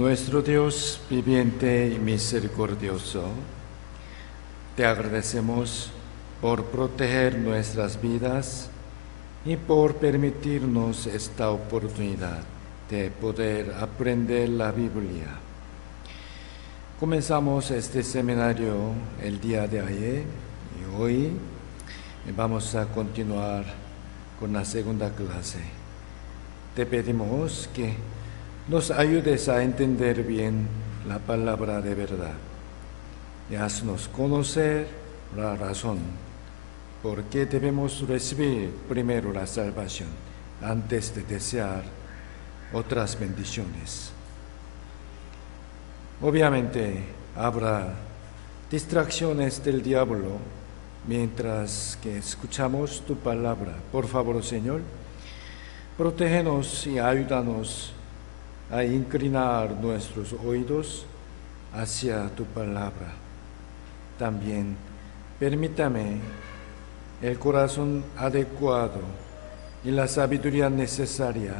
Nuestro Dios viviente y misericordioso, te agradecemos por proteger nuestras vidas y por permitirnos esta oportunidad de poder aprender la Biblia. Comenzamos este seminario el día de ayer y hoy vamos a continuar con la segunda clase. Te pedimos que nos ayudes a entender bien la palabra de verdad y haznos conocer la razón por qué debemos recibir primero la salvación antes de desear otras bendiciones. Obviamente habrá distracciones del diablo mientras que escuchamos tu palabra. Por favor, Señor, protégenos y ayúdanos a inclinar nuestros oídos hacia tu palabra. También permítame el corazón adecuado y la sabiduría necesaria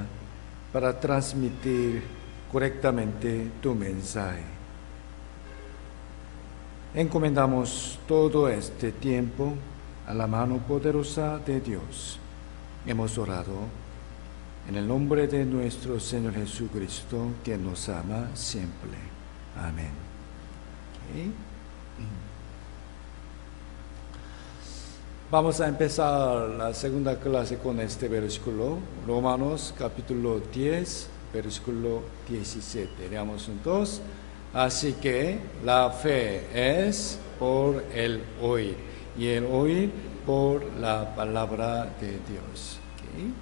para transmitir correctamente tu mensaje. Encomendamos todo este tiempo a la mano poderosa de Dios. Hemos orado en el nombre de nuestro Señor Jesucristo, que nos ama siempre. Amén. Okay. Vamos a empezar la segunda clase con este versículo, Romanos capítulo 10, versículo 17. Leamos juntos. Así que la fe es por el oír, y el oír por la palabra de Dios. Okay.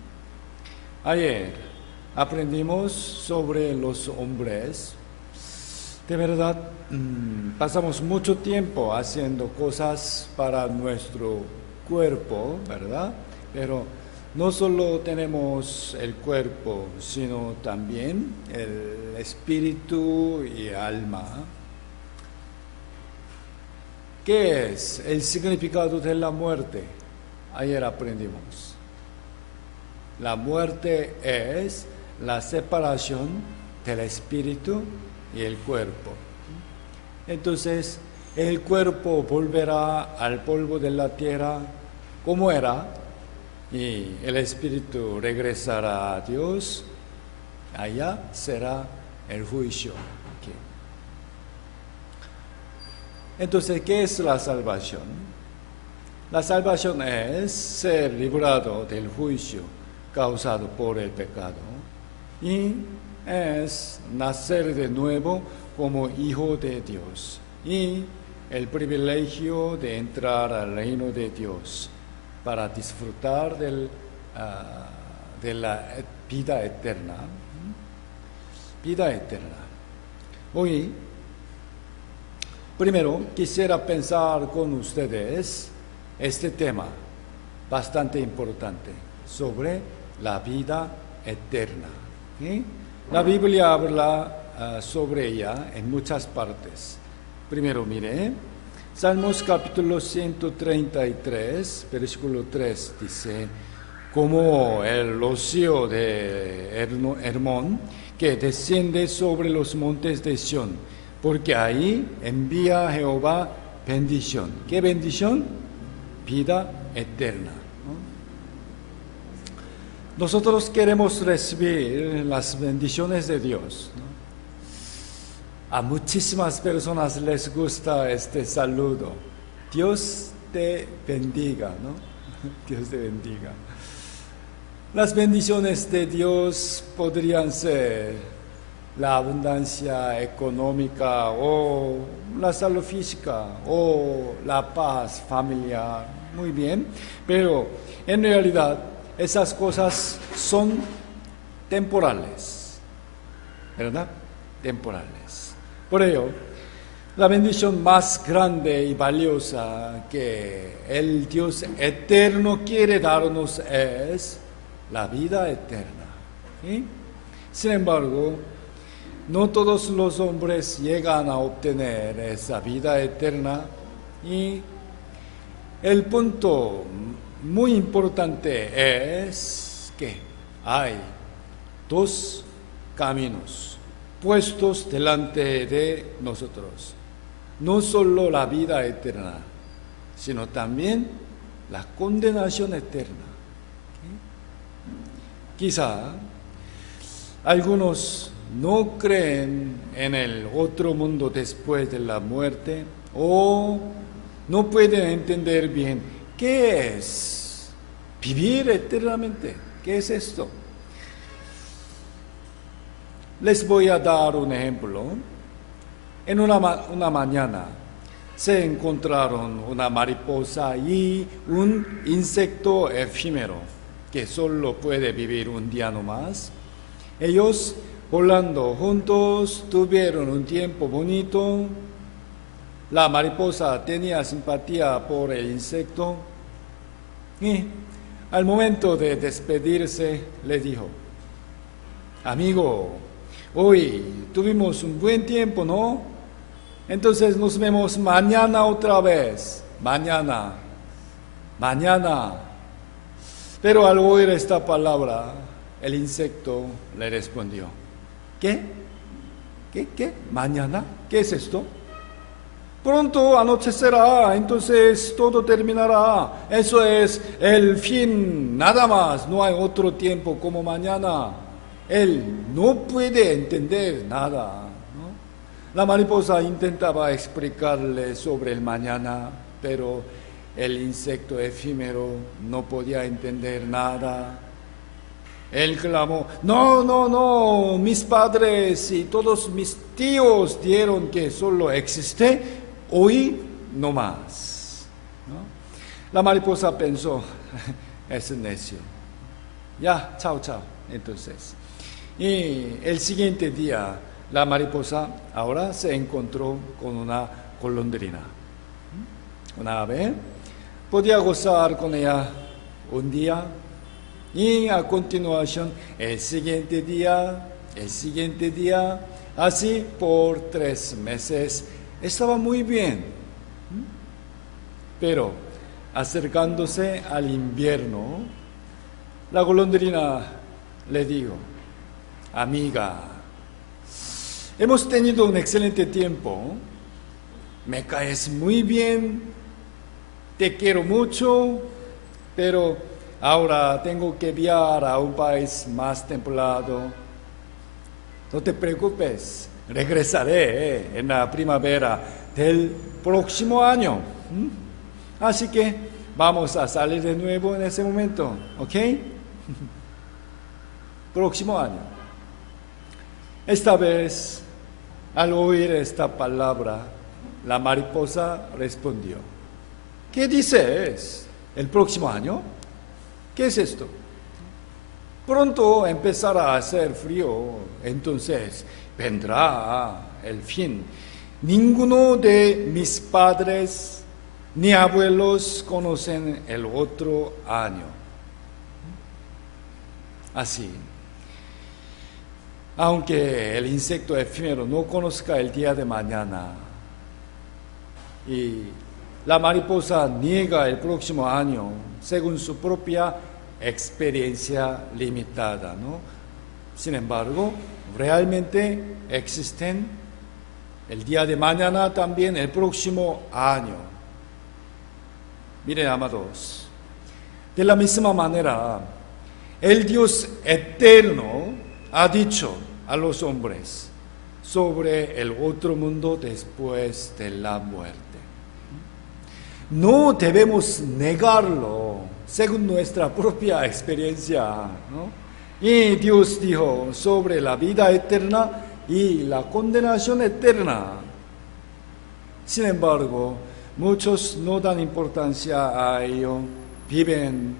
Ayer aprendimos sobre los hombres. De verdad, pasamos mucho tiempo haciendo cosas para nuestro cuerpo, ¿verdad? Pero no solo tenemos el cuerpo, sino también el espíritu y alma. ¿Qué es el significado de la muerte? Ayer aprendimos. La muerte es la separación del espíritu y el cuerpo. Entonces, el cuerpo volverá al polvo de la tierra como era, y el espíritu regresará a Dios. Allá será el juicio. Okay. Entonces, ¿qué es la salvación? La salvación es ser librado del juicio causado por el pecado, y es nacer de nuevo como hijo de Dios y el privilegio de entrar al reino de Dios para disfrutar de la vida eterna. Vida eterna. Hoy, primero quisiera pensar con ustedes este tema bastante importante sobre la vida eterna. ¿Sí? La Biblia habla sobre ella en muchas partes. Primero, mire, Salmos capítulo 133, versículo 3, dice: como el rocío de Hermón que desciende sobre los montes de Sión, porque ahí envía Jehová bendición. ¿Qué bendición? Vida eterna. Nosotros queremos recibir las bendiciones de Dios, ¿no? A muchísimas personas les gusta este saludo. Dios te bendiga, ¿no? Dios te bendiga. Las bendiciones de Dios podrían ser la abundancia económica, o la salud física, o la paz familiar. Muy bien, pero en realidad esas cosas son temporales, ¿verdad? Temporales. Por ello, la bendición más grande y valiosa que el Dios eterno quiere darnos es la vida eterna. ¿Sí? Sin embargo, no todos los hombres llegan a obtener esa vida eterna, y el punto muy importante es que hay dos caminos puestos delante de nosotros. No solo la vida eterna, sino también la condenación eterna. Quizá algunos no creen en el otro mundo después de la muerte o no pueden entender bien qué es vivir eternamente. ¿Qué es esto? Les voy a dar un ejemplo. En una mañana se encontraron una mariposa y un insecto efímero que solo puede vivir un día nomás. Ellos, volando juntos, tuvieron un tiempo bonito. La mariposa tenía simpatía por el insecto y al momento de despedirse le dijo: amigo, hoy tuvimos un buen tiempo, ¿no? Entonces nos vemos mañana otra vez. Mañana. Pero al oír esta palabra, el insecto le respondió: ¿Qué? ¿Mañana? ¿Qué es esto? Pronto anochecerá, entonces todo terminará. Eso es el fin, nada más. No hay otro tiempo como mañana. Él no puede entender nada, ¿no? La mariposa intentaba explicarle sobre el mañana, pero el insecto efímero no podía entender nada. Él clamó: no, mis padres y todos mis tíos dijeron que solo existe hoy no más, ¿no? La mariposa pensó: es necio. Ya, chao. Entonces, y el siguiente día, la mariposa ahora se encontró con una golondrina, una ave. Podía gozar con ella un día y a continuación el siguiente día, así por 3 meses. Estaba muy bien, pero acercándose al invierno, la golondrina le dijo: amiga, hemos tenido un excelente tiempo, me caes muy bien, te quiero mucho, pero ahora tengo que viajar a un país más templado. No te preocupes, regresaré en la primavera del próximo año. Así que vamos a salir de nuevo en ese momento, ¿ok? Próximo año. Esta vez, al oír esta palabra, la mariposa respondió: ¿qué dices? ¿El próximo año? ¿Qué es esto? Pronto empezará a hacer frío, entonces vendrá el fin. Ninguno de mis padres ni abuelos conocen el otro año. Así, aunque el insecto efímero no conozca el día de mañana y la mariposa niega el próximo año según su propia experiencia limitada, ¿no? Sin embargo, realmente existen el día de mañana, también el próximo año. Miren, amados, de la misma manera, el Dios eterno ha dicho a los hombres sobre el otro mundo después de la muerte. No debemos negarlo según nuestra propia experiencia, ¿no? Y Dios dijo sobre la vida eterna y la condenación eterna. Sin embargo, muchos no dan importancia a ello, viven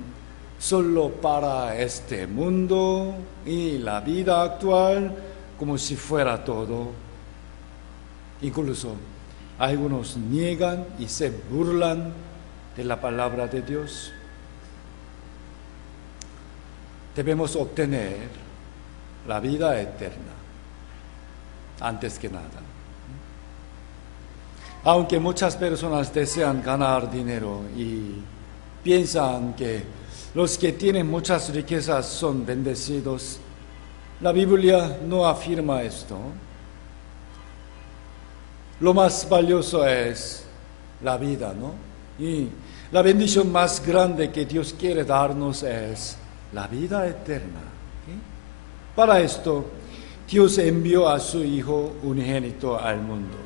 solo para este mundo y la vida actual como si fuera todo. Incluso algunos niegan y se burlan de la palabra de Dios. Debemos obtener la vida eterna antes que nada. Aunque muchas personas desean ganar dinero y piensan que los que tienen muchas riquezas son bendecidos, la Biblia no afirma esto. lo más valioso es la vida, ¿no? Y la bendición más grande que Dios quiere darnos es la vida eterna. ¿Sí? Para esto, Dios envió a su Hijo unigénito al mundo.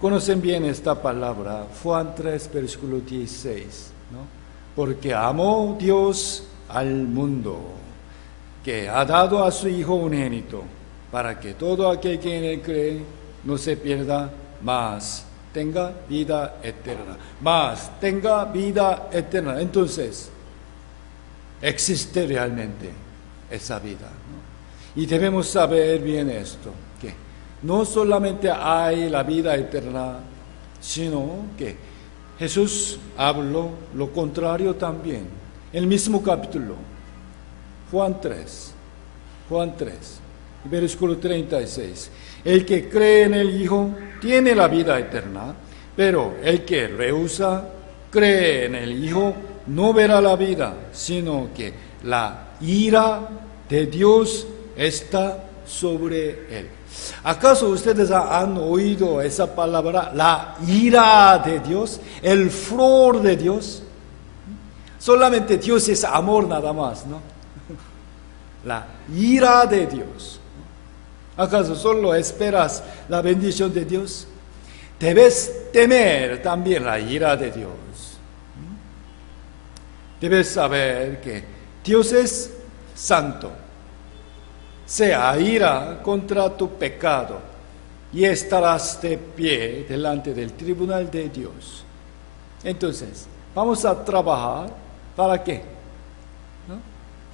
Conocen bien esta palabra, Juan 3, versículo 16, ¿no? Porque amó Dios al mundo, que ha dado a su Hijo unigénito, para que todo aquel que en él cree no se pierda, mas tenga vida eterna. Mas tenga vida eterna. Entonces, existe realmente esa vida, ¿no? Y debemos saber bien esto, que no solamente hay la vida eterna, sino que Jesús habló lo contrario también. El mismo capítulo, Juan 3, versículo 36. El que cree en el Hijo tiene la vida eterna, pero el que rehúsa, cree en el Hijo, no verá la vida, sino que la ira de Dios está sobre él. ¿Acaso ustedes han oído esa palabra, la ira de Dios, el furor de Dios? Solamente Dios es amor nada más, ¿no? La ira de Dios. ¿Acaso solo esperas la bendición de Dios? Debes temer también la ira de Dios. Debes saber que Dios es santo. Se aira contra tu pecado y estarás de pie delante del tribunal de Dios. Entonces, vamos a trabajar. ¿Para qué? ¿No?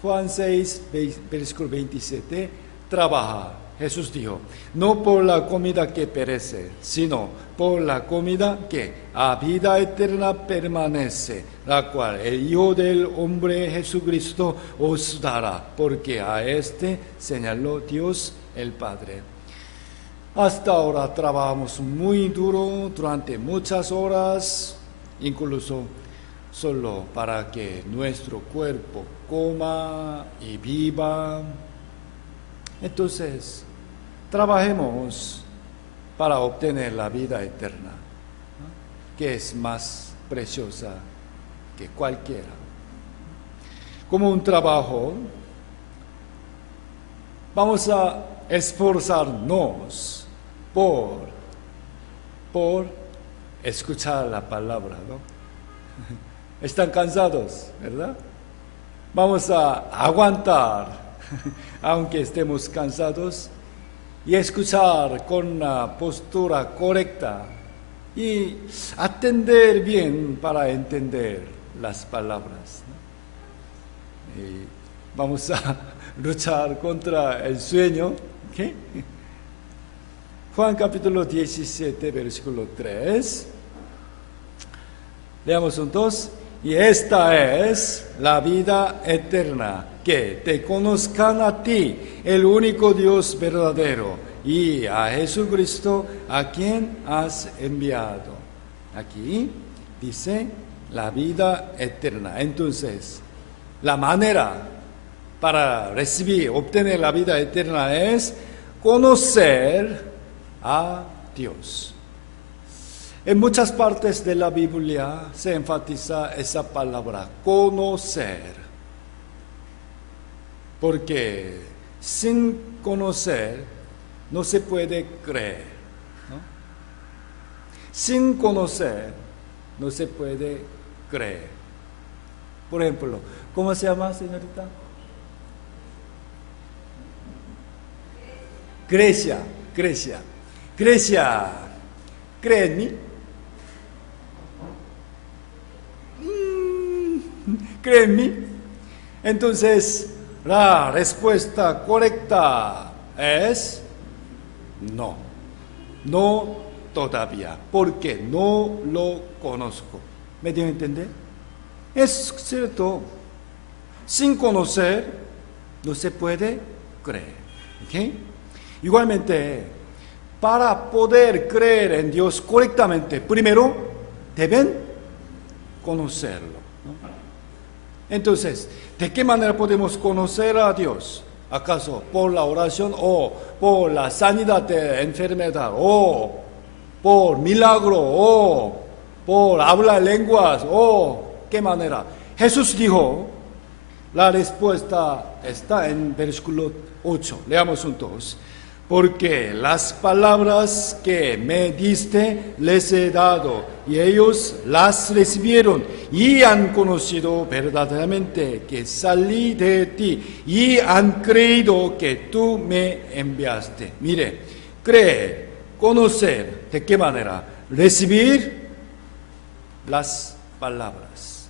Juan 6, versículo 27, trabajar. Jesús dijo, no por la comida que perece, sino por la comida que a vida eterna permanece, la cual el Hijo del Hombre Jesucristo os dará, porque a este señaló Dios el Padre. Hasta ahora trabajamos muy duro durante muchas horas, incluso solo para que nuestro cuerpo coma y viva. Entonces, trabajemos para obtener la vida eterna, ¿no? Que es más preciosa que cualquiera. Como un trabajo, vamos a esforzarnos por escuchar la palabra, ¿no? Están cansados, ¿verdad? Vamos a aguantar aunque estemos cansados, y escuchar con una postura correcta y atender bien para entender las palabras, ¿no? Y vamos a luchar contra el sueño. ¿Okay? Juan capítulo 17, versículo 3. Leamos juntos. Y esta es la vida eterna, que te conozcan a ti, el único Dios verdadero, y a Jesucristo, a quien has enviado. Aquí dice la vida eterna. Entonces, la manera para obtener la vida eterna es conocer a Dios. En muchas partes de la Biblia se enfatiza esa palabra, conocer. Porque sin conocer no se puede creer, ¿no? Sin conocer no se puede creer. Por ejemplo, ¿cómo se llama, señorita? Grecia. ¿Cree en mí? ¿Cree en mí? Entonces, la respuesta correcta es no. No todavía, porque no lo conozco. ¿Me dio a entender? Es cierto. Sin conocer, no se puede creer. ¿Okay? Igualmente, para poder creer en Dios correctamente, primero deben conocerlo. Entonces, ¿de qué manera podemos conocer a Dios? ¿Acaso por la oración o por la sanidad de enfermedad o por milagro o por hablar lenguas o qué manera. Jesús dijo, la respuesta está en versículo 8. Leamos juntos. Porque las palabras que me diste les he dado, y ellos las recibieron, y han conocido verdaderamente que salí de ti, y han creído que tú me enviaste. Mire, creer, conocer, ¿de qué manera? Recibir las palabras.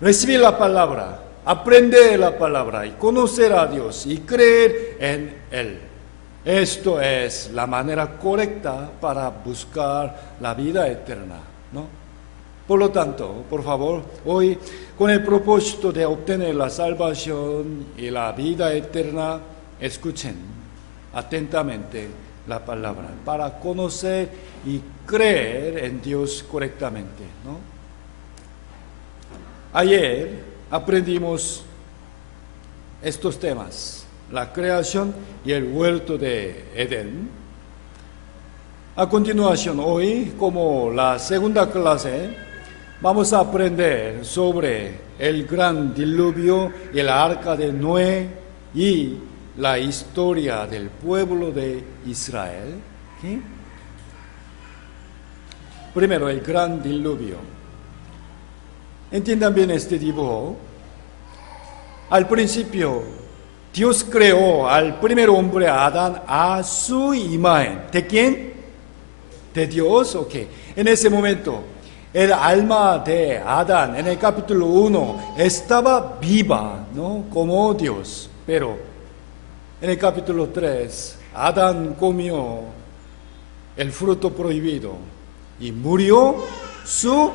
Recibir la palabra. Aprender la palabra y conocer a Dios y creer en Él. Esto es la manera correcta para buscar la vida eterna, ¿no? Por lo tanto, por favor, hoy con el propósito de obtener la salvación y la vida eterna, escuchen atentamente la palabra para conocer y creer en Dios correctamente, ¿no? Ayer aprendimos estos temas, la creación y el huerto de Edén. A continuación, hoy, como la segunda clase, vamos a aprender sobre el gran diluvio y el arca de Noé y la historia del pueblo de Israel. ¿Sí? Primero, el gran diluvio. Entiendan bien este dibujo. Al principio, Dios creó al primer hombre, Adán, a su imagen. ¿De quién? De Dios. Ok. En ese momento, el alma de Adán, en el capítulo 1, estaba viva, ¿no? Como Dios. Pero en el capítulo 3, Adán comió el fruto prohibido y murió su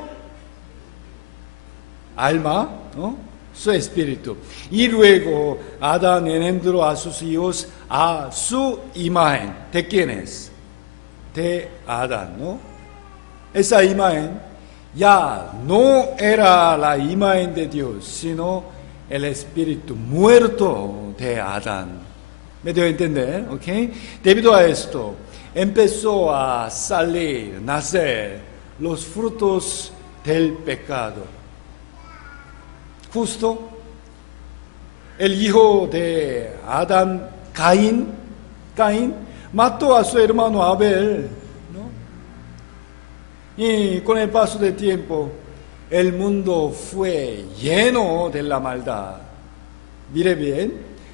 alma, ¿no? Su espíritu. Y luego Adán engendró a sus hijos a su imagen. ¿De quién es? De Adán, ¿no? Esa imagen ya no era la imagen de Dios, sino el espíritu muerto de Adán. ¿Me debo entender? ¿Ok? Debido a esto, empezó a salir, nacer los frutos del pecado. Justo el hijo de Adán, Caín, mató a su hermano Abel, ¿no? Y con el paso del tiempo, el mundo fue lleno de la maldad. Mire bien,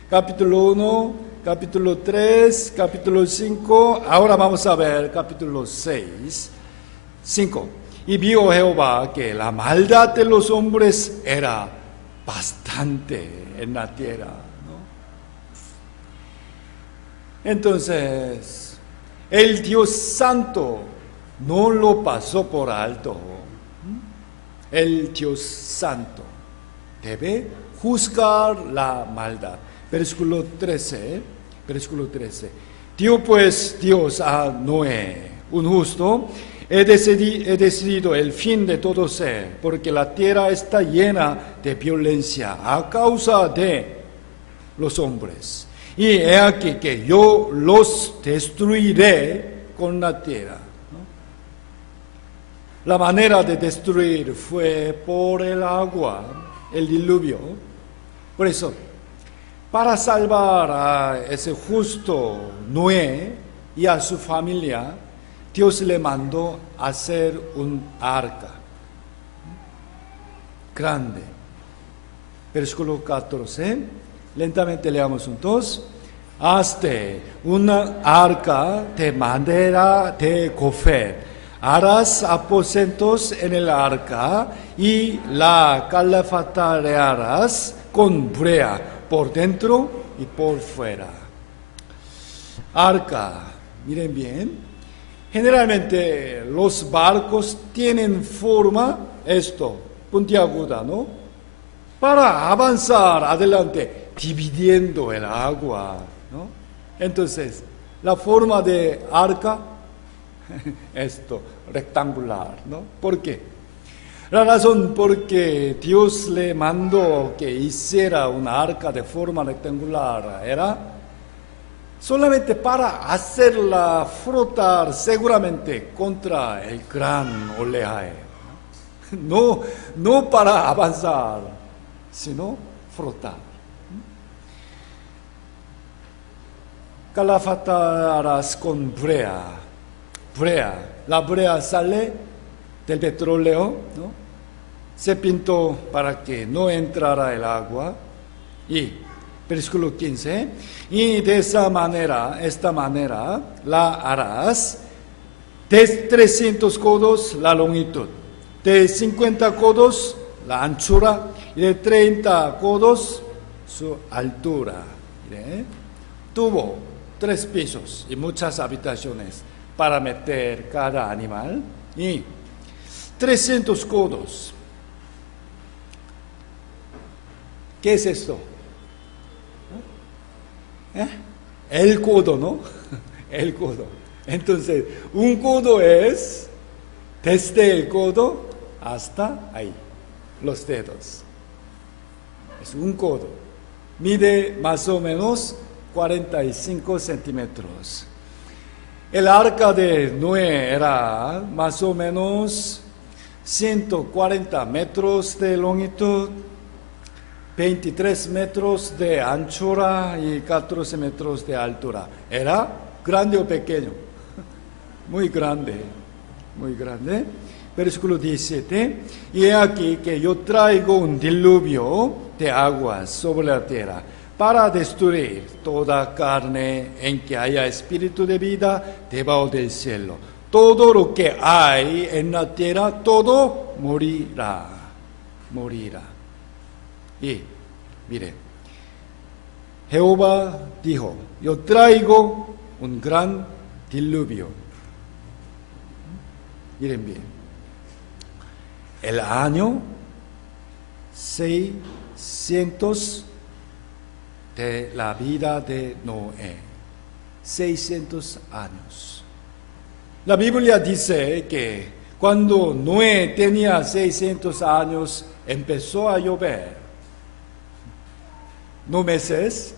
capítulo 1, capítulo 3, capítulo 5, ahora vamos a ver capítulo 6, 5. Y vio Jehová que la maldad de los hombres era bastante en la tierra, ¿no? Entonces, el Dios Santo no lo pasó por alto. El Dios Santo debe juzgar la maldad. Versículo 13. Dio pues Dios a Noé, un justo: He decidido el fin de todo ser, porque la tierra está llena de violencia a causa de los hombres. Y he aquí que yo los destruiré con la tierra. ¿No? La manera de destruir fue por el agua, el diluvio. Por eso, para salvar a ese justo Noé y a su familia, Dios le mandó hacer un arca grande. Versículo 14. Lentamente leamos juntos. Hazte una arca de madera de gofer. Harás aposentos en el arca y la calafatarearás con brea por dentro y por fuera. Arca, miren bien. Generalmente los barcos tienen forma, puntiaguda, ¿no? Para avanzar adelante, dividiendo el agua, ¿no? Entonces, la forma de arca, rectangular, ¿no? ¿Por qué? La razón porque Dios le mandó que hiciera una arca de forma rectangular era: solamente para hacerla frotar seguramente contra el gran oleaje. No para avanzar, sino frotar. Calafatarás con brea. La brea sale del petróleo, ¿no? Se pintó para que no entrara el agua. Y versículo 15, y de esta manera la harás de 300 codos la longitud, de 50 codos la anchura y de 30 codos su altura. ¿Sí? Tuvo 3 pisos y muchas habitaciones para meter cada animal y 300 codos. ¿Qué es esto? El codo, ¿no? El codo. Entonces, un codo es desde el codo hasta ahí, los dedos. Es un codo. Mide más o menos 45 centímetros. El arca de Noé era más o menos 140 metros de longitud, 23 metros de anchura y 14 metros de altura. ¿Era grande o pequeño? Muy grande, muy grande. Versículo 17. Y he aquí que yo traigo un diluvio de aguas sobre la tierra para destruir toda carne en que haya espíritu de vida debajo del cielo. Todo lo que hay en la tierra, todo morirá. Y mire, Jehová dijo, yo traigo un gran diluvio. Miren bien, el año 600 de la vida de Noé, 600 años. La Biblia dice que cuando Noé tenía 600 años, empezó a llover. No meses,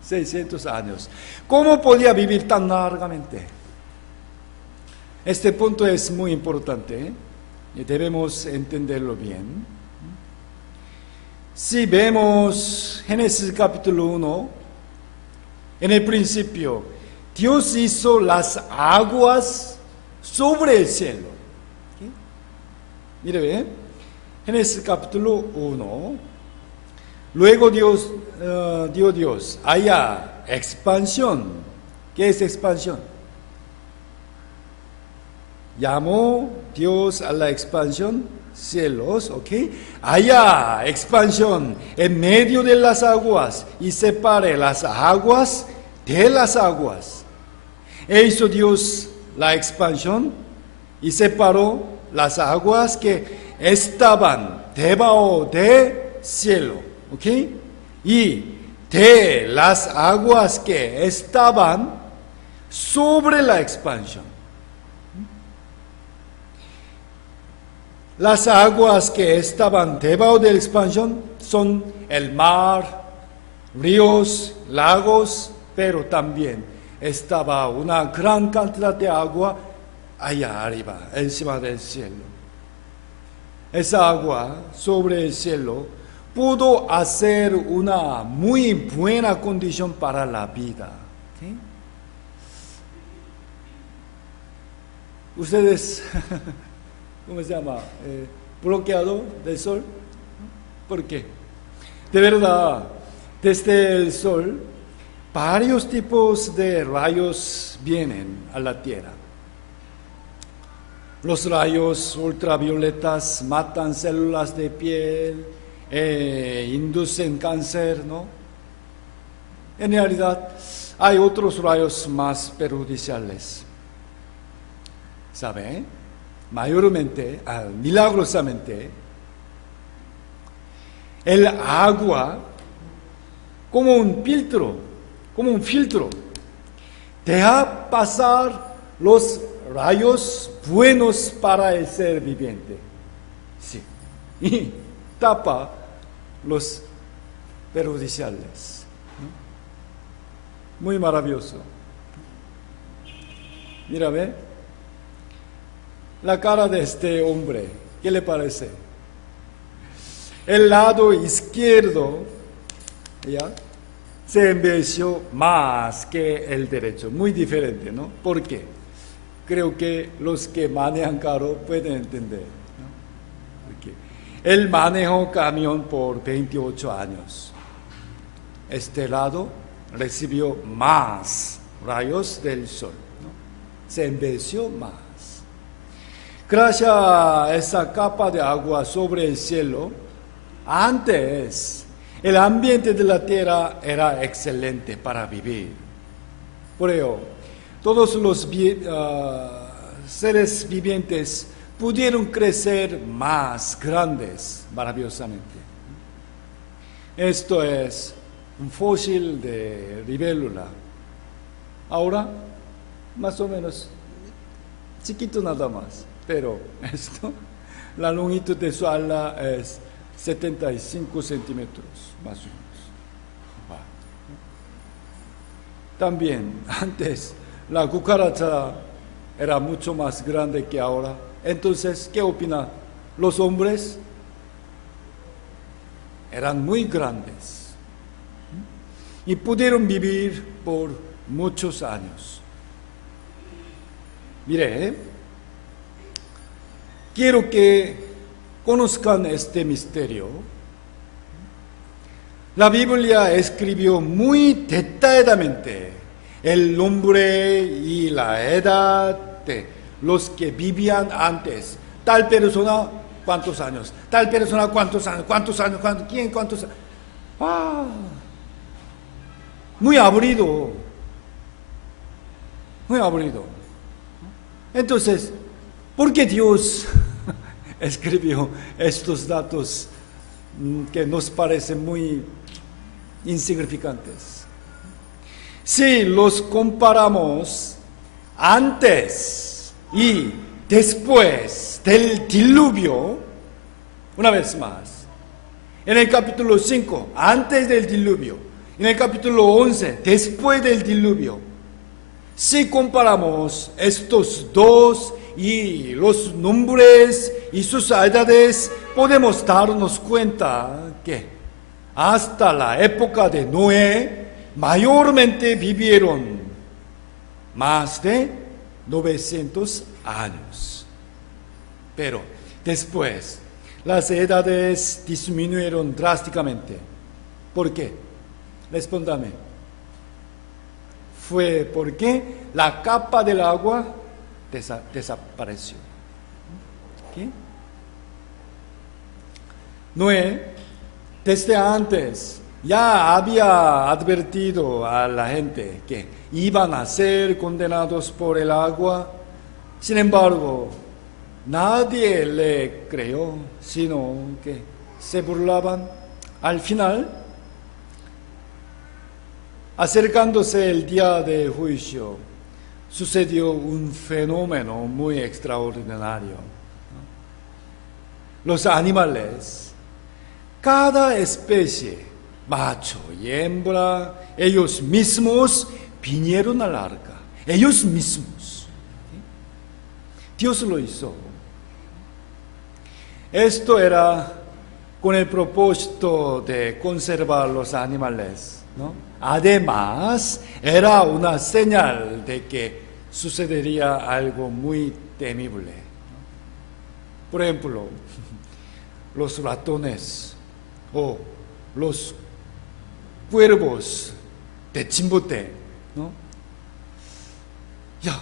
600 años. ¿Cómo podía vivir tan largamente? Este punto es muy importante y debemos entenderlo bien. Si vemos Génesis capítulo 1, en el principio, Dios hizo las aguas sobre el cielo. ¿Sí? Mire bien, Génesis capítulo 1. Luego Dios, haya expansión. ¿Qué es expansión? Llamó Dios a la expansión cielos, ¿ok? Haya expansión en medio de las aguas y separe las aguas de las aguas. E hizo Dios la expansión y separó las aguas que estaban debajo del cielo. ¿Ok? Y de las aguas que estaban sobre la expansión. Las aguas que estaban debajo de la expansión son el mar, ríos, lagos, pero también estaba una gran cantidad de agua allá arriba, encima del cielo. Esa agua sobre el cielo pudo hacer una muy buena condición para la vida. ¿Sí? Ustedes, ¿cómo se llama? Bloqueado del sol. ¿Por qué? De verdad, desde el sol, varios tipos de rayos vienen a la tierra. Los rayos ultravioletas matan células de piel, inducen cáncer, ¿no? En realidad, hay otros rayos más perjudiciales. ¿Sabe? Mayormente, milagrosamente, el agua, como un filtro, deja pasar los rayos buenos para el ser viviente. Sí. Y tapa los perjudiciales. muy maravilloso. Mira, ve, la cara de este hombre, ¿qué le parece? El lado izquierdo, ¿ya?, se envejeció más que el derecho, muy diferente, ¿no? ¿Por qué? Creo que los que manejan carro pueden entender, ¿no? Porque él manejó camión por 28 años. Este lado recibió más rayos del sol, ¿no? Se envejeció más. Gracias a esa capa de agua sobre el cielo, antes el ambiente de la tierra era excelente para vivir. Por ello, todos los seres vivientes pudieron crecer más grandes maravillosamente. Esto es un fósil de libélula. Ahora, más o menos, chiquito nada más, pero esto, la longitud de su ala es 75 centímetros, más o menos. También, antes, la cucaracha era mucho más grande que ahora. Entonces, ¿qué opina? Los hombres eran muy grandes y pudieron vivir por muchos años. Mire, quiero que conozcan este misterio. La Biblia escribió muy detalladamente el nombre y la edad de los que vivían antes. Tal persona, ¿cuántos años? Tal persona, ¿cuántos años? ¿Cuántos años? ¿Quién? ¿Cuántos años? Muy aburrido. Muy aburrido. Entonces, ¿por qué Dios escribió estos datos que nos parecen muy insignificantes? Si los comparamos antes y después del diluvio, una vez más, en el capítulo 5, antes del diluvio, en el capítulo 11, después del diluvio, si comparamos estos dos y los nombres y sus edades, podemos darnos cuenta que hasta la época de Noé, mayormente vivieron más de 900 años. Pero después, las edades disminuyeron drásticamente. ¿Por qué? Respóndame. Fue porque la capa del agua desapareció. ¿Qué? Noé, desde antes, ya había advertido a la gente que iban a ser condenados por el agua. Sin embargo, nadie le creyó, sino que se burlaban. Al final, acercándose el día de juicio, sucedió un fenómeno muy extraordinario. Los animales, cada especie, macho y hembra, ellos mismos vinieron al arca. Ellos mismos. Dios lo hizo. Esto era con el propósito de conservar los animales, ¿no? Además, era una señal de que sucedería algo muy temible. Por ejemplo, los ratones o los cuervos de Chimbote, ¿no? Ya,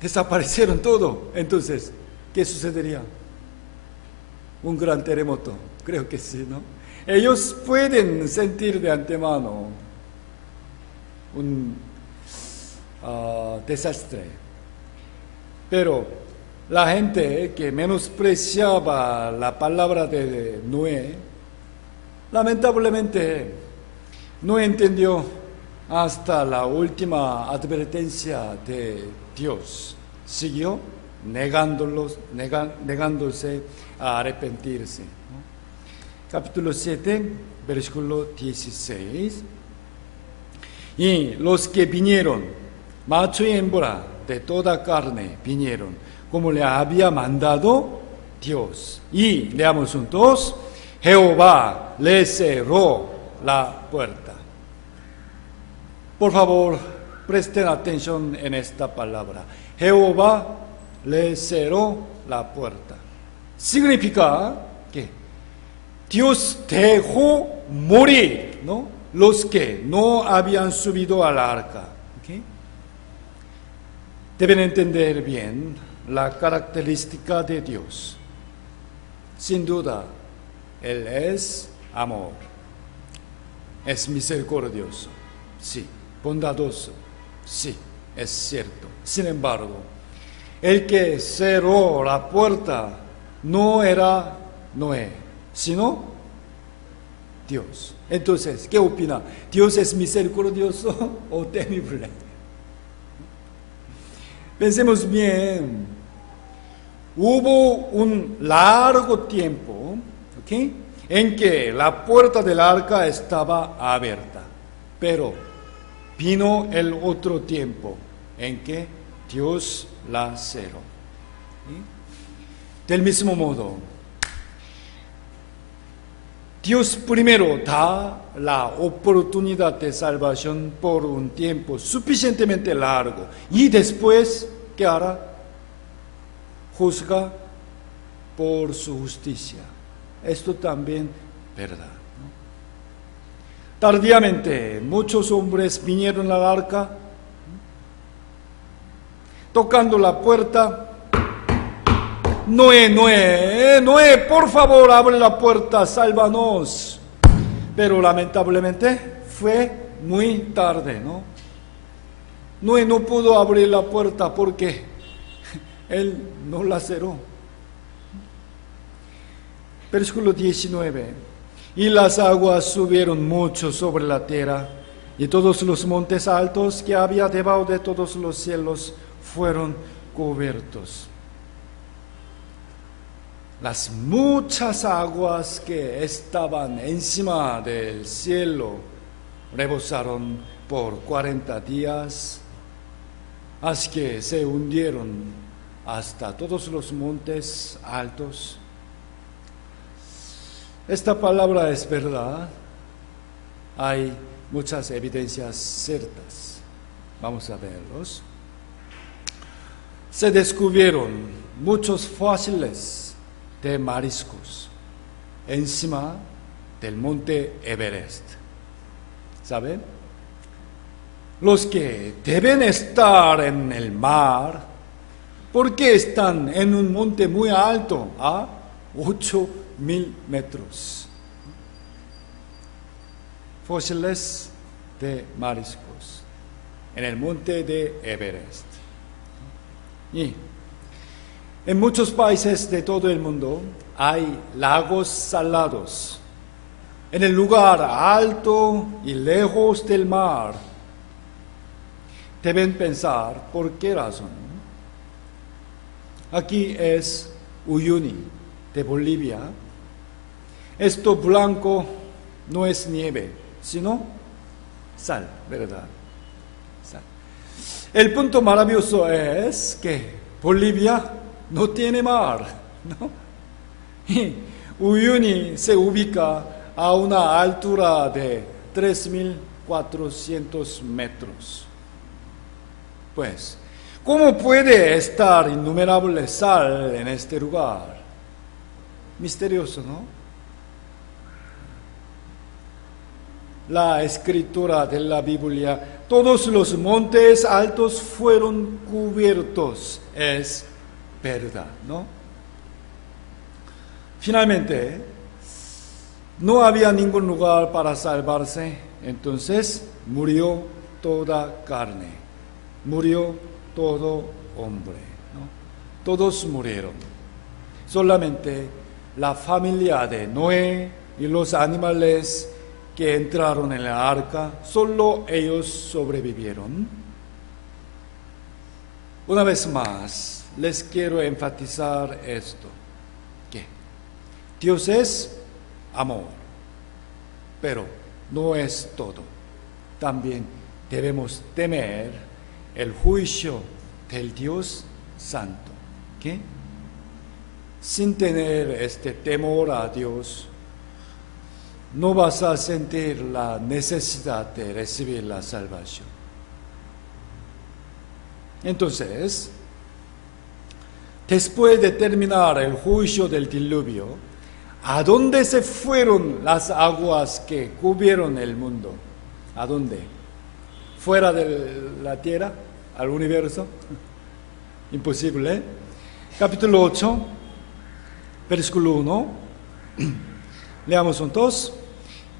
desaparecieron todo. Entonces, ¿qué sucedería? Un gran terremoto, creo que sí, ¿no? Ellos pueden sentir de antemano un desastre, pero la gente que menospreciaba la palabra de Noé, lamentablemente no entendió hasta la última advertencia de Dios. Siguió negándose a arrepentirse. Capítulo 7, versículo 16. Y los que vinieron, macho y hembra de toda carne vinieron, como le había mandado Dios. Y leamos juntos, Jehová le cerró la puerta. Por favor, presten atención en esta palabra. Jehová le cerró la puerta. Significa que Dios dejó morir, ¿no? Los que no habían subido al arca. ¿Okay? Deben entender bien la característica de Dios. Sin duda, Él es amor. Es misericordioso. Sí. Bondadoso. Sí, es cierto. Sin embargo, el que cerró la puerta no era Noé, sino Dios. Entonces, ¿qué opina? ¿Dios es misericordioso o temible? Pensemos bien. Hubo un largo tiempo, ¿okay?, en que la puerta del arca estaba abierta, pero vino el otro tiempo en que Dios la cerró. ¿Sí? Del mismo modo, Dios primero da la oportunidad de salvación por un tiempo suficientemente largo y después, ¿qué hará? Juzga por su justicia. Esto también es verdad. Tardíamente, muchos hombres vinieron al arca, tocando la puerta. Noé, Noé, Noé, por favor, abre la puerta, sálvanos. Pero lamentablemente fue muy tarde, ¿no? Noé no pudo abrir la puerta porque él no la cerró. Versículo 19. Y las aguas subieron mucho sobre la tierra, y todos los montes altos que había debajo de todos los cielos fueron cubiertos. Las muchas aguas que estaban encima del cielo rebosaron por 40 días, hasta que se hundieron hasta todos los montes altos. Esta palabra es verdad. Hay muchas evidencias ciertas. Vamos a verlos. Se descubrieron muchos fósiles de mariscos encima del monte Everest. ¿Saben? Los que deben estar en el mar, ¿por qué están en un monte muy alto, a 8,000 metros? Fósiles de mariscos en el monte de Everest. Y en muchos países de todo el mundo hay lagos salados en el lugar alto y lejos del mar. Deben pensar por qué razón. Aquí es Uyuni de Bolivia. Esto blanco no es nieve, sino sal, ¿verdad? Sal. El punto maravilloso es que Bolivia no tiene mar, ¿no? Y Uyuni se ubica a una altura de 3,400 metros. Pues, ¿cómo puede estar innumerable sal en este lugar? Misterioso, ¿no? La escritura de la Biblia, todos los montes altos fueron cubiertos, es verdad, ¿no? Finalmente, no había ningún lugar para salvarse, entonces murió toda carne, murió todo hombre, ¿no? Todos murieron. Solamente la familia de Noé y los animales que entraron en la arca, solo ellos sobrevivieron. Una vez más, les quiero enfatizar esto, que Dios es amor, pero no es todo. También debemos temer el juicio del Dios Santo. ¿Qué? Sin tener este temor a Dios, no vas a sentir la necesidad de recibir la salvación. Entonces, después de terminar el juicio del diluvio, ¿a dónde se fueron las aguas que cubrieron el mundo? ¿A dónde? ¿Fuera de la tierra? ¿Al universo? Imposible. Capítulo 8, versículo 1. Leamos juntos.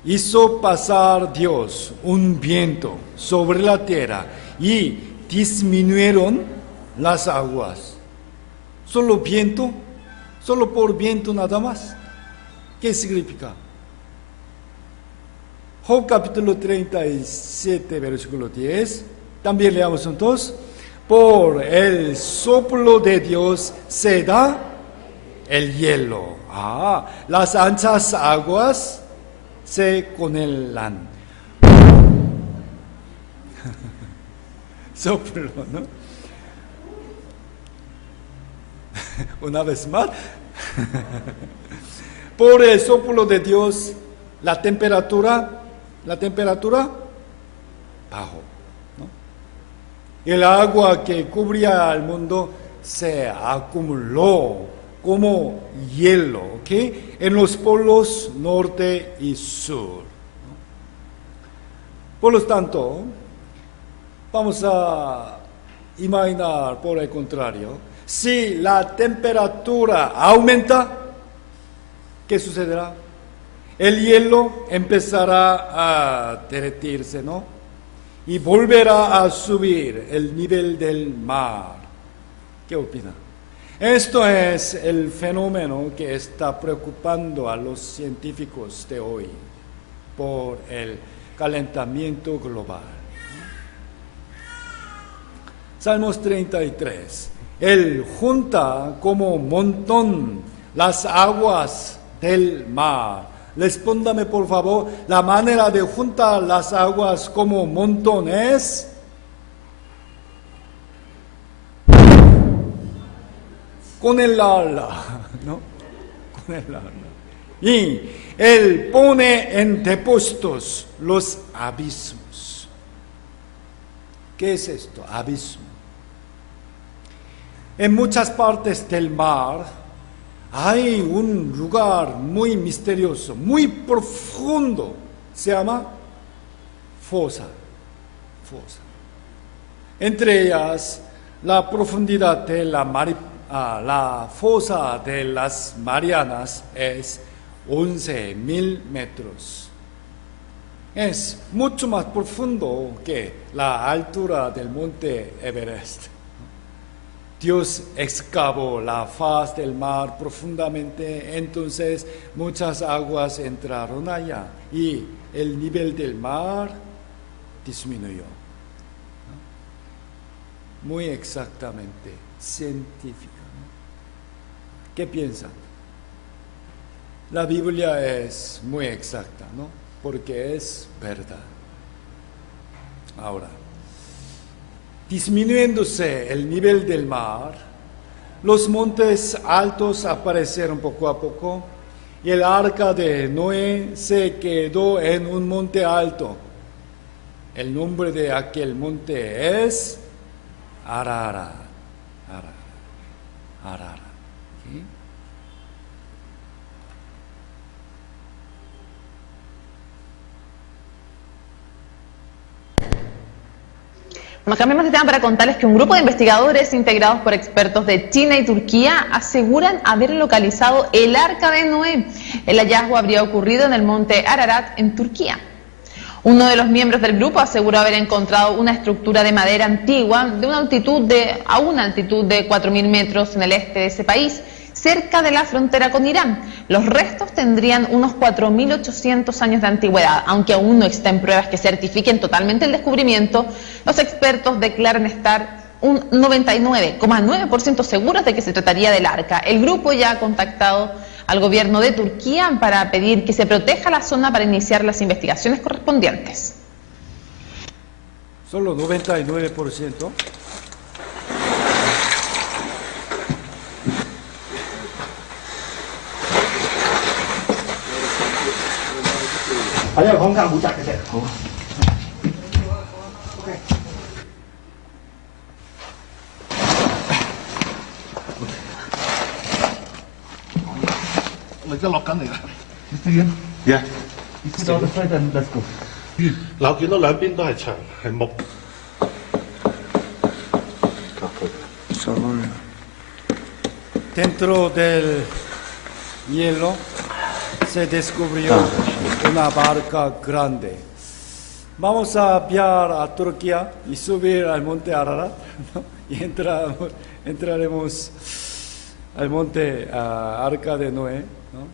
Hizo pasar Dios un viento sobre la tierra y disminuyeron las aguas. ¿Solo viento? ¿Solo por viento nada más? ¿Qué significa? Job capítulo 37, versículo 10. También leamos juntos. Por el soplo de Dios se da el hielo. Las anchas aguas se congelan. Soplo, ¿no? Una vez más. Por el soplo de Dios, la temperatura bajó, ¿no? El agua que cubría el mundo se acumuló como hielo, ¿ok? En los polos norte y sur, ¿no? Por lo tanto, vamos a imaginar por el contrario, si la temperatura aumenta, ¿qué sucederá? El hielo empezará a derretirse, ¿no? Y volverá a subir el nivel del mar. ¿Qué opina? Esto es el fenómeno que está preocupando a los científicos de hoy por el calentamiento global. Salmos 33. Él junta como montón las aguas del mar. Respóndame por favor, la manera de juntar las aguas como montón es con el ala, ¿no? Con el ala. Y Él pone en depósitos los abismos. ¿Qué es esto? Abismo. En muchas partes del mar hay un lugar muy misterioso, muy profundo, se llama fosa. Entre ellas, la profundidad de la fosa de las Marianas es 11.000 metros. Es mucho más profundo que la altura del monte Everest. Dios excavó la faz del mar profundamente, entonces muchas aguas entraron allá y el nivel del mar disminuyó. Muy exactamente, científica. ¿Qué piensan? La Biblia es muy exacta, ¿no? Porque es verdad. Ahora, disminuyéndose el nivel del mar, los montes altos aparecieron poco a poco y el arca de Noé se quedó en un monte alto. El nombre de aquel monte es Ararat. ¿Sí? Nos cambiamos de tema para contarles que un grupo de investigadores integrados por expertos de China y Turquía aseguran haber localizado el Arca de Noé. El hallazgo habría ocurrido en el monte Ararat, en Turquía. Uno de los miembros del grupo aseguró haber encontrado una estructura de madera antigua a una altitud de 4.000 metros en el este de ese país, cerca de la frontera con Irán. Los restos tendrían unos 4.800 años de antigüedad. Aunque aún no existen pruebas que certifiquen totalmente el descubrimiento, los expertos declaran estar un 99,9% seguros de que se trataría del arca. El grupo ya ha contactado al gobierno de Turquía para pedir que se proteja la zona para iniciar las investigaciones correspondientes. solo 99%. Yeah. 嗱，我見到兩邊都係牆，係木。 Dentro del hielo se descubrió una barca grande. Vamos a viajar a Turquía y subir al monte Ararat, ¿no? Y entraremos al monte Arca de Noé, ¿no?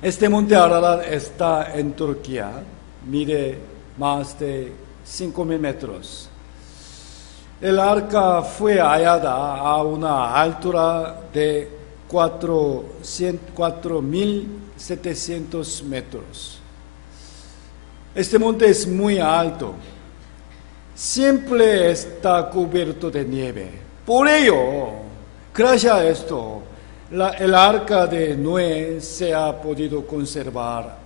Este monte Ararat está en Turquía, mide más de 5.000 metros. El arca fue hallada a una altura de 4.700 metros. Este monte es muy alto. Siempre está cubierto de nieve. Por ello, gracias a esto, el arca de Noé se ha podido conservar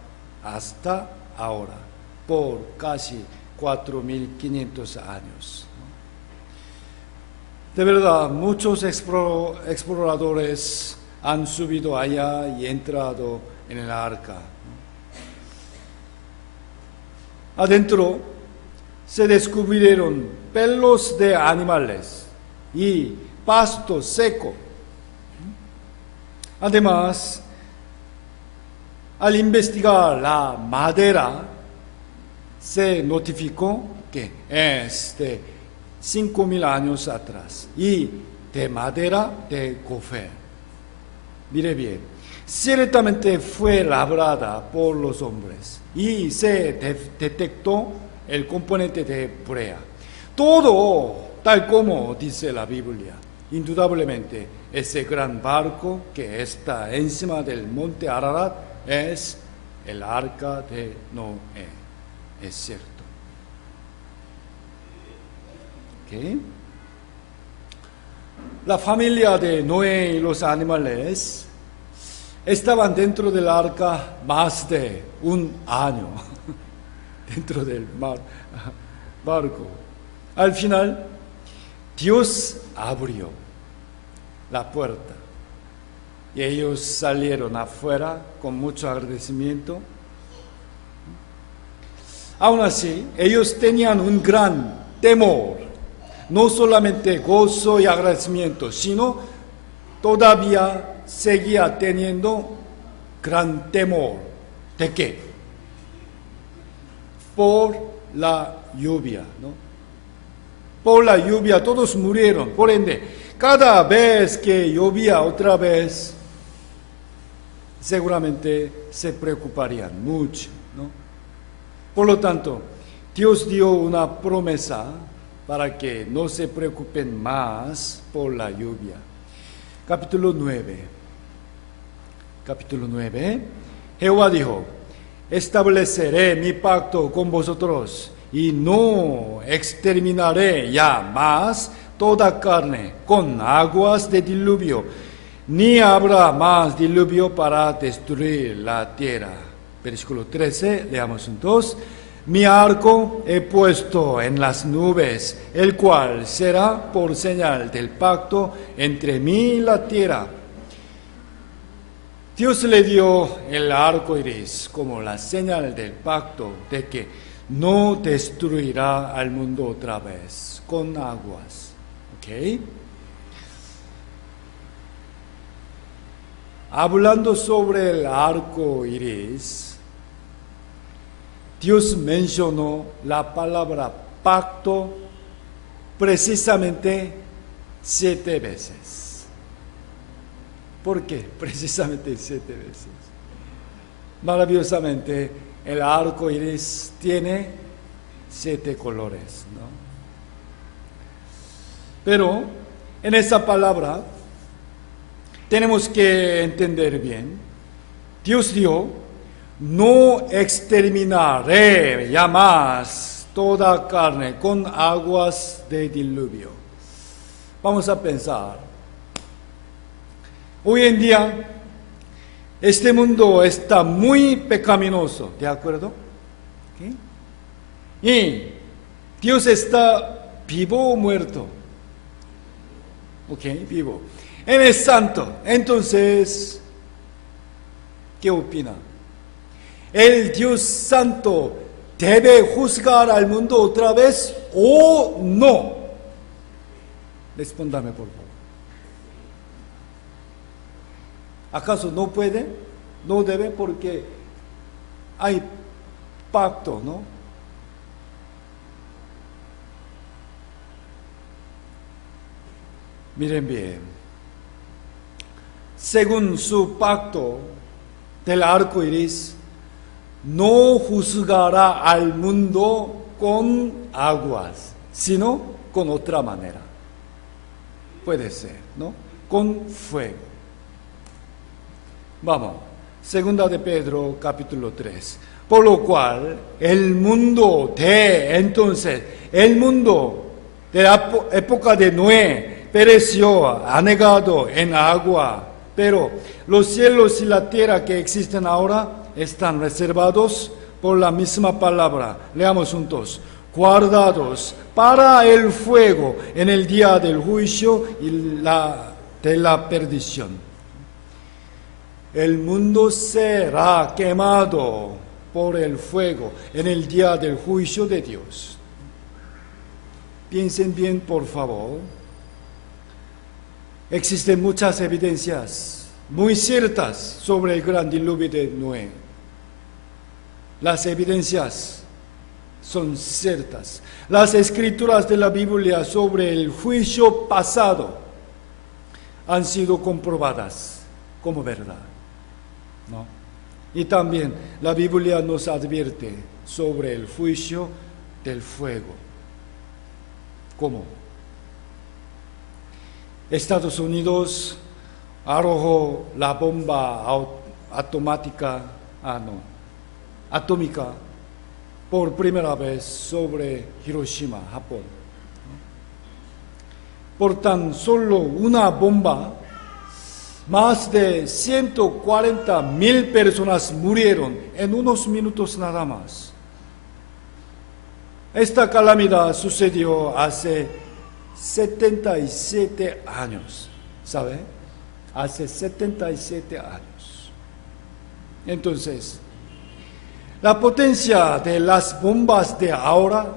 hasta ahora, por casi 4.500 años. De verdad, muchos exploradores han subido allá y entrado en el arca. Adentro se descubrieron pelos de animales y pasto seco. Además, al investigar la madera, se notificó que es de 5.000 años atrás y de madera de gofer. Mire bien, ciertamente fue labrada por los hombres y se detectó el componente de brea. Todo tal como dice la Biblia. Indudablemente, ese gran barco que está encima del monte Ararat es el arca de Noé. Es cierto. ¿Okay? La familia de Noé y los animales estaban dentro del arca más de un año, dentro del barco. Al final, Dios abrió la puerta y ellos salieron afuera con mucho agradecimiento. Aún así, ellos tenían un gran temor. No solamente gozo y agradecimiento, sino todavía seguía teniendo gran temor. ¿De qué? Por la lluvia, ¿no? Por la lluvia todos murieron. Por ende, cada vez que llovía otra vez, seguramente se preocuparían mucho, ¿no? Por lo tanto, Dios dio una promesa para que no se preocupen más por la lluvia. Capítulo 9. Jehová dijo: estableceré mi pacto con vosotros y no exterminaré ya más toda carne con aguas de diluvio, ni habrá más diluvio para destruir la tierra. Versículo 13, leamos juntos. Mi arco he puesto en las nubes, el cual será por señal del pacto entre mí y la tierra. Dios le dio el arco iris como la señal del pacto de que no destruirá al mundo otra vez con aguas. ¿Ok? Hablando sobre el arco iris, Dios mencionó la palabra pacto precisamente 7 veces. ¿Por qué? Precisamente 7 veces. Maravillosamente, el arco iris tiene 7 colores, ¿no? Pero en esa palabra tenemos que entender bien. Dios dijo: no exterminaré ya más toda carne con aguas de diluvio. Vamos a pensar. Hoy en día, este mundo está muy pecaminoso, ¿de acuerdo? ¿Okay? Y Dios está vivo o muerto. Ok, vivo. Él es santo. Entonces, ¿qué opina? ¿El Dios santo debe juzgar al mundo otra vez o no? Respóndame, por favor. ¿Acaso no puede? No debe porque hay pacto, ¿no? Miren bien. Según su pacto del arco iris, no juzgará al mundo con aguas, sino con otra manera. Puede ser, ¿no? Con fuego. Vamos, segunda de Pedro, capítulo 3. Por lo cual, el mundo de la época de Noé pereció anegado en agua, pero los cielos y la tierra que existen ahora están reservados por la misma palabra. Leamos juntos. Guardados para el fuego en el día del juicio y de la perdición. El mundo será quemado por el fuego en el día del juicio de Dios. Piensen bien, por favor. Existen muchas evidencias muy ciertas sobre el gran diluvio de Noé. Las evidencias son ciertas. Las escrituras de la Biblia sobre el juicio pasado han sido comprobadas como verdad, ¿no? Y también la Biblia nos advierte sobre el juicio del fuego. ¿Cómo? Estados Unidos arrojó la bomba atómica por primera vez sobre Hiroshima, Japón. Por tan solo una bomba, más de 140,000 personas murieron en unos minutos nada más. Esta calamidad sucedió hace 77 años, ¿sabe? Hace 77 años. Entonces, la potencia de las bombas de ahora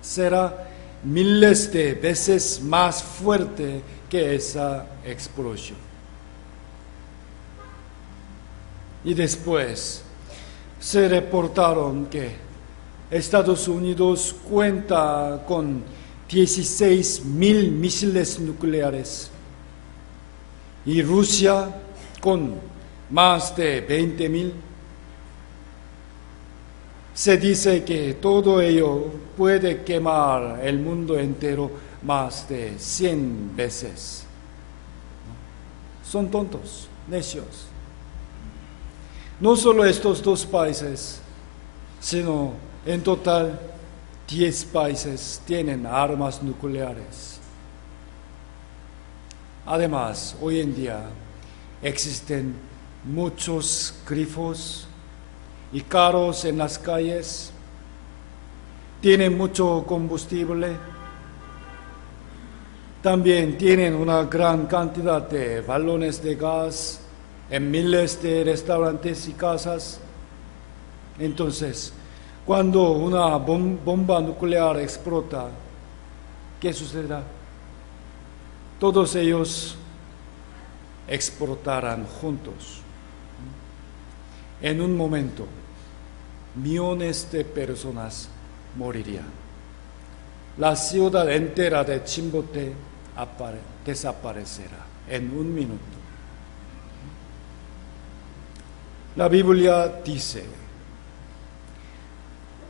será miles de veces más fuerte que esa explosión. Y después se reportaron que Estados Unidos cuenta con 16,000 misiles nucleares y Rusia con más de 20,000. Se dice que todo ello puede quemar el mundo entero más de 100 veces. Son tontos, necios. No solo estos dos países, sino en total 10 países tienen armas nucleares. Además, hoy en día existen muchos grifos y carros en las calles, tienen mucho combustible, también tienen una gran cantidad de balones de gas en miles de restaurantes y casas. Entonces, cuando una bomba nuclear explota, ¿qué sucederá? Todos ellos explotarán juntos. En un momento, millones de personas morirían. La ciudad entera de Chimbote desaparecerá en un minuto. La Biblia dice,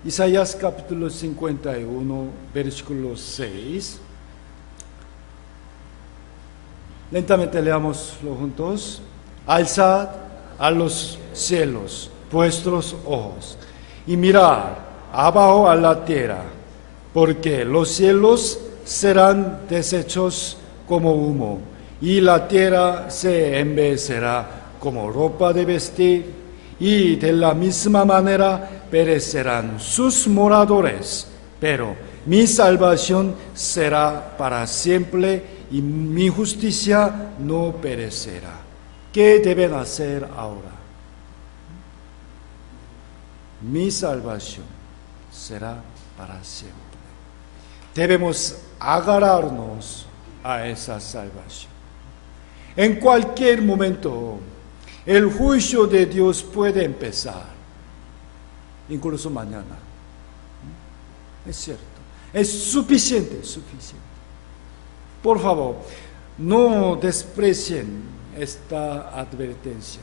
Isaías capítulo 51, versículo 6. Lentamente leámoslo juntos. Alzad a los cielos vuestros ojos y mirad abajo a la tierra, porque los cielos serán deshechos como humo, y la tierra se envejecerá como ropa de vestir, y de la misma manera perecerán sus moradores, pero mi salvación será para siempre y mi justicia no perecerá. ¿Qué deben hacer ahora? Mi salvación será para siempre. Debemos agarrarnos a esa salvación. En cualquier momento, el juicio de Dios puede empezar, incluso mañana. Es cierto, es suficiente. Por favor, no desprecien esta advertencia.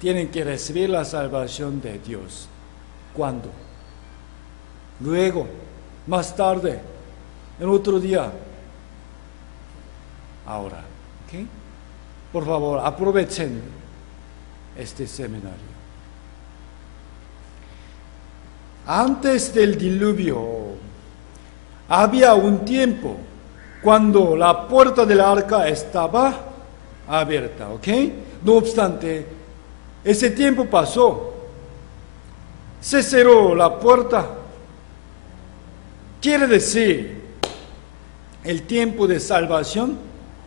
Tienen que recibir la salvación de Dios. ¿Cuándo? Luego, más tarde, en otro día. Ahora, ¿ok? Por favor, aprovechen este seminario. Antes del diluvio, había un tiempo cuando la puerta del arca estaba abierta, ¿ok? No obstante, ese tiempo pasó. Se cerró la puerta. Quiere decir, el tiempo de salvación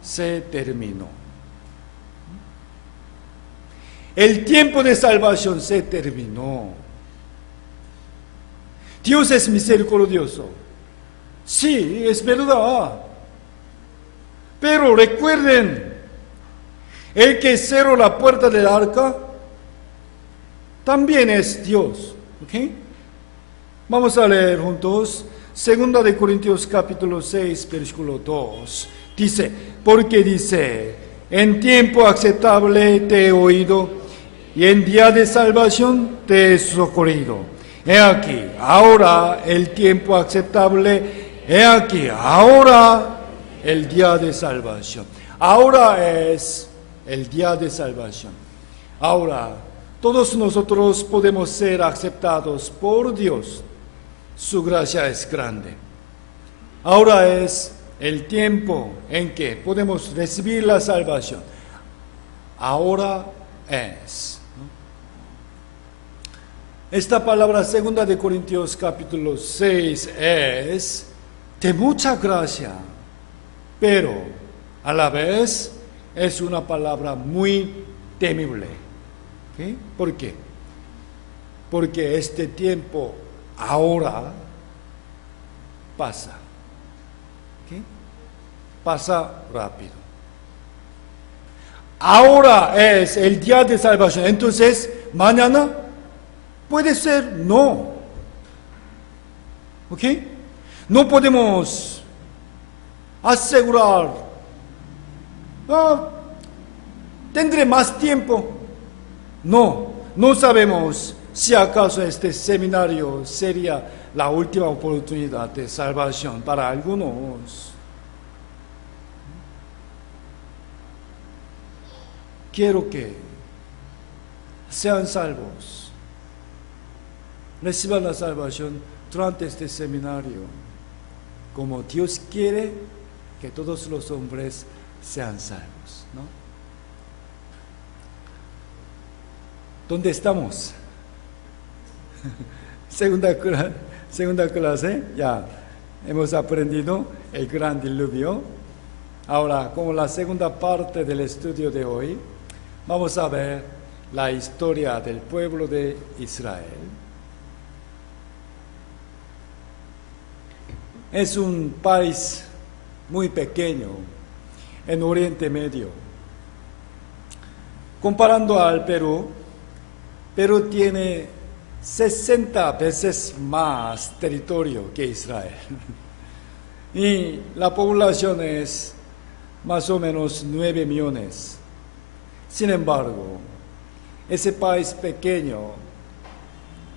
se terminó. El tiempo de salvación se terminó. Dios es misericordioso. Sí, es verdad. Pero recuerden, el que cerró la puerta del arca también es Dios. ¿Ok? Vamos a leer juntos 2 de Corintios capítulo 6, versículo 2. Dice, porque dice, en tiempo aceptable te he oído, y en día de salvación te he socorrido. He aquí, ahora el tiempo aceptable, he aquí, ahora el día de salvación. Ahora es el día de salvación. Ahora, todos nosotros podemos ser aceptados por Dios. Su gracia es grande. Ahora es el tiempo en que podemos recibir la salvación. Ahora es. Esta palabra 2 de Corintios capítulo 6 es de mucha gracia, pero a la vez es una palabra muy temible. ¿Okay? ¿Por qué? Porque este tiempo ahora pasa. ¿Okay? Pasa rápido. Ahora es el día de salvación. Entonces, mañana puede ser no. ¿Ok? No podemos asegurar, tendré más tiempo. No sabemos si acaso este seminario sería la última oportunidad de salvación para algunos. Quiero que sean salvos, reciban la salvación durante este seminario, como Dios quiere que todos los hombres sean salvos, ¿no? ¿Dónde estamos? Segunda clase, ya hemos aprendido el gran diluvio. Ahora, como la segunda parte del estudio de hoy, vamos a ver la historia del pueblo de Israel. Es un país muy pequeño en Oriente Medio. Comparando al Perú, Perú tiene 60 veces más territorio que Israel. Y la población es más o menos 9 millones. Sin embargo, ese país pequeño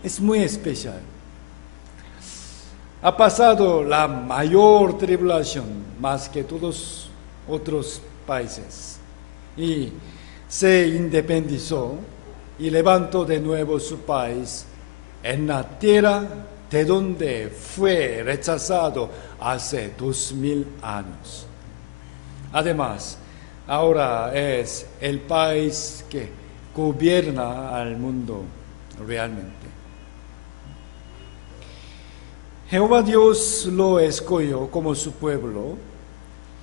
es muy especial. Ha pasado la mayor tribulación más que todos otros países y se independizó y levantó de nuevo su país en la tierra de donde fue rechazado hace 2000 años. Además, ahora es el país que gobierna al mundo realmente. Jehová Dios lo escogió como su pueblo.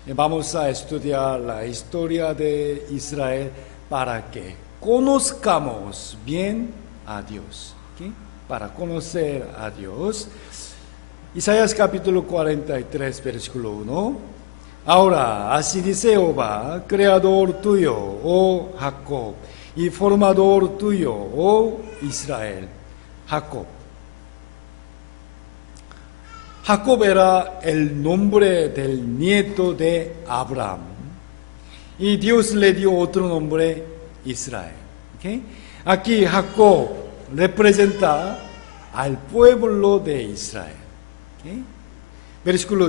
Vamos a estudiar la historia de Israel para que conozcamos bien a Dios. ¿Okay? Para conocer a Dios. Isaías capítulo 43, versículo 1. Ahora, así dice Jehová, creador tuyo, oh Jacob, y formador tuyo, oh Israel. Jacob. Jacob era el nombre del nieto de Abraham. Y Dios le dio otro nombre, Israel. ¿Okay? Aquí Jacob representa al pueblo de Israel. ¿Okay? Versículo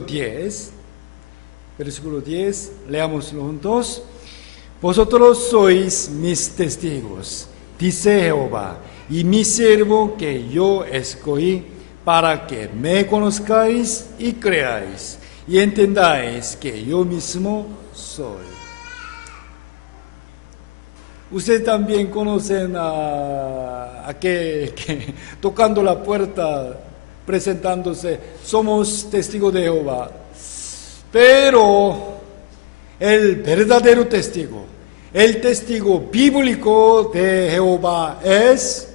10, leámoslo juntos. Vosotros sois mis testigos, dice Jehová, y mi siervo que yo escogí, para que me conozcáis y creáis, y entendáis que yo mismo soy. Ustedes también conocen a que tocando la puerta, presentándose, somos testigos de Jehová. Pero el verdadero testigo, el testigo bíblico de Jehová es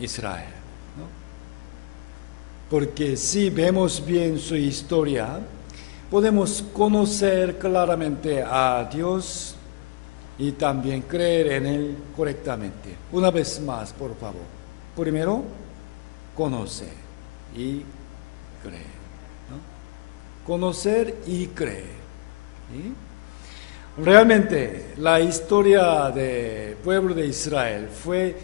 Israel. Porque si vemos bien su historia, podemos conocer claramente a Dios y también creer en Él correctamente. Una vez más, por favor. Primero, conocer y creer. ¿No? Conocer y creer. ¿Sí? Realmente, la historia del pueblo de Israel fue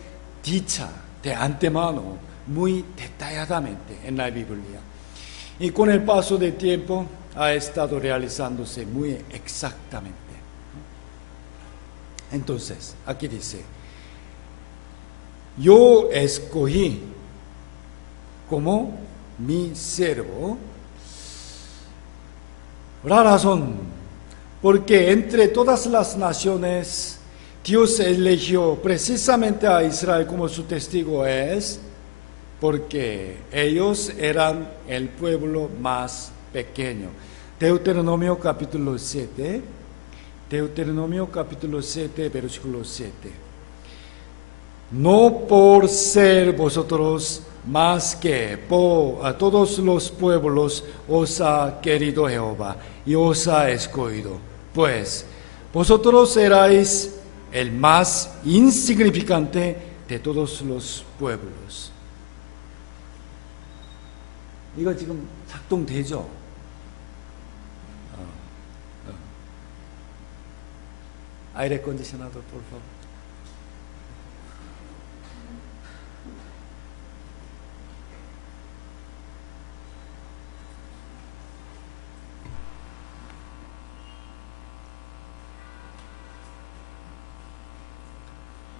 dicha de antemano, muy detalladamente en la Biblia. Y con el paso del tiempo ha estado realizándose muy exactamente. Entonces, aquí dice, yo escogí como mi siervo. La razón, porque entre todas las naciones Dios eligió precisamente a Israel como su testigo es porque ellos eran el pueblo más pequeño. Deuteronomio capítulo 7, versículo 7. No por ser vosotros más que a todos los pueblos os ha querido Jehová y os ha escogido, pues vosotros erais el más insignificante de todos los pueblos. 이거 지금 작동되죠? Aire acondicionado, por favor.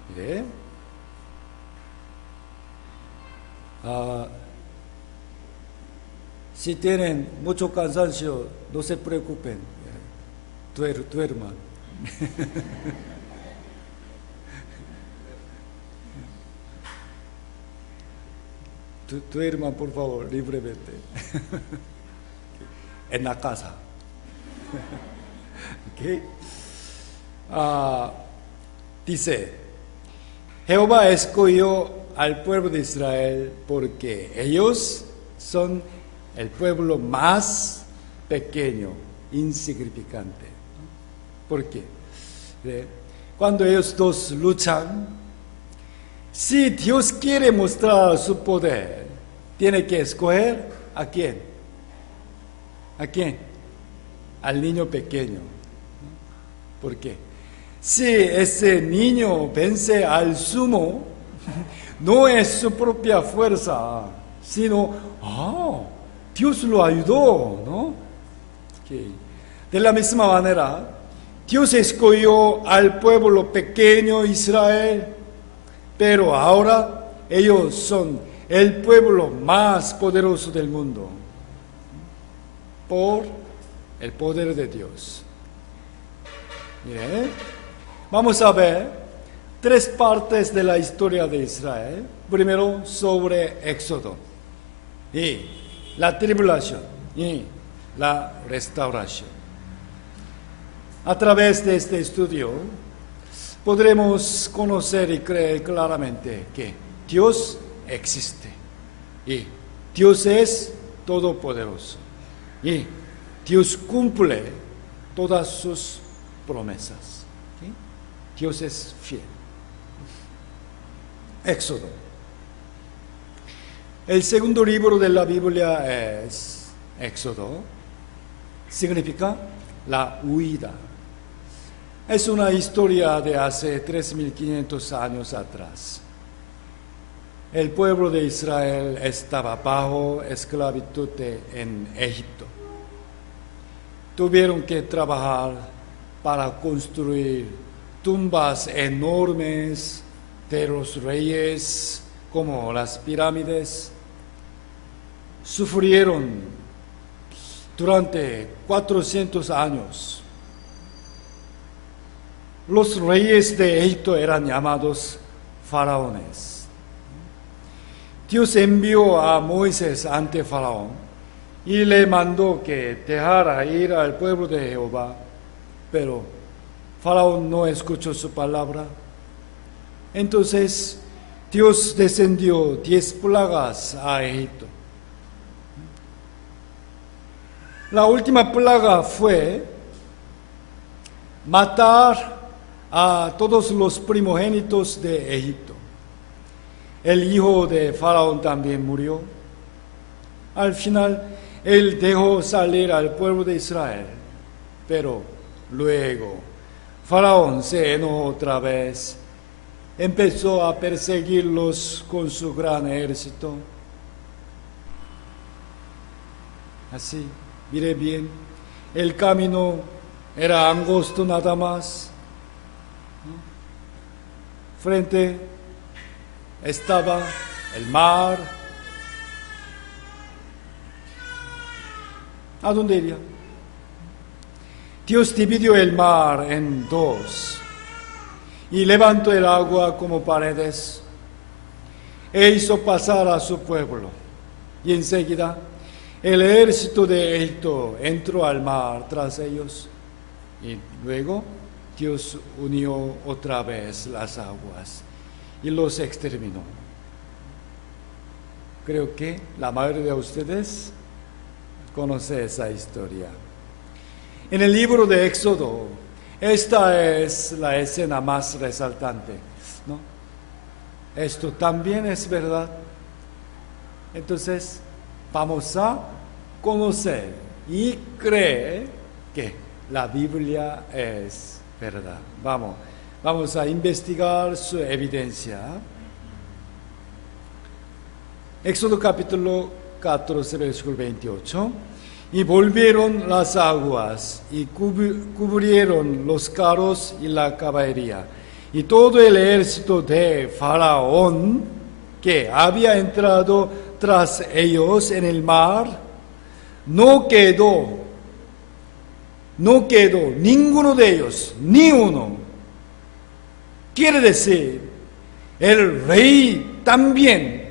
Mire. Si tienen mucho cansancio, no se preocupen, duerman. Duerman, por favor, libremente. En la casa. Okay. Dice, Jehová escogió al pueblo de Israel porque ellos son el pueblo más pequeño, insignificante. ¿Por qué? Cuando ellos dos luchan, si Dios quiere mostrar su poder, tiene que escoger ¿a quién? ¿A quién? Al niño pequeño. ¿Por qué? Si ese niño vence al sumo, no es su propia fuerza, sino, Dios lo ayudó, ¿no? Okay. De la misma manera, Dios escogió al pueblo pequeño Israel, pero ahora ellos son el pueblo más poderoso del mundo por el poder de Dios. Mire, vamos a ver 3 partes de la historia de Israel. Primero sobre Éxodo y la tribulación y la restauración. A través de este estudio podremos conocer y creer claramente que Dios existe y Dios es todopoderoso y Dios cumple todas sus promesas. ¿Sí? Dios es fiel. Éxodo. El segundo libro de la Biblia es Éxodo. Significa la huida. Es una historia de hace 3.500 años atrás. El pueblo de Israel estaba bajo esclavitud en Egipto. Tuvieron que trabajar para construir tumbas enormes de los reyes, como las pirámides. Sufrieron durante 400 años. Los reyes de Egipto eran llamados faraones. Dios envió a Moisés ante Faraón y le mandó que dejara ir al pueblo de Jehová, pero Faraón no escuchó su palabra. Entonces Dios descendió 10 plagas a Egipto. La última plaga fue matar a todos los primogénitos de Egipto. El hijo de Faraón también murió. Al final, él dejó salir al pueblo de Israel, pero luego Faraón se enojó otra vez, empezó a perseguirlos con su gran ejército. Así, mire bien, el camino era angosto nada más. Frente estaba el mar. ¿A dónde iría? Dios dividió el mar en 2 y levantó el agua como paredes e hizo pasar a su pueblo. Y enseguida el ejército de Egipto entró al mar tras ellos y luego Dios unió otra vez las aguas y los exterminó. Creo que la mayoría de ustedes conoce esa historia. En el libro de Éxodo, esta es la escena más resaltante, ¿no? Esto también es verdad. Entonces, vamos a conocer y creer que la Biblia es verdad. Vamos a investigar su evidencia. Éxodo capítulo 14, versículo 28. Y volvieron las aguas y cubrieron los carros y la caballería. Y todo el ejército de Faraón que había entrado tras ellos en el mar, no quedó ninguno de ellos, ni uno. Quiere decir, el rey también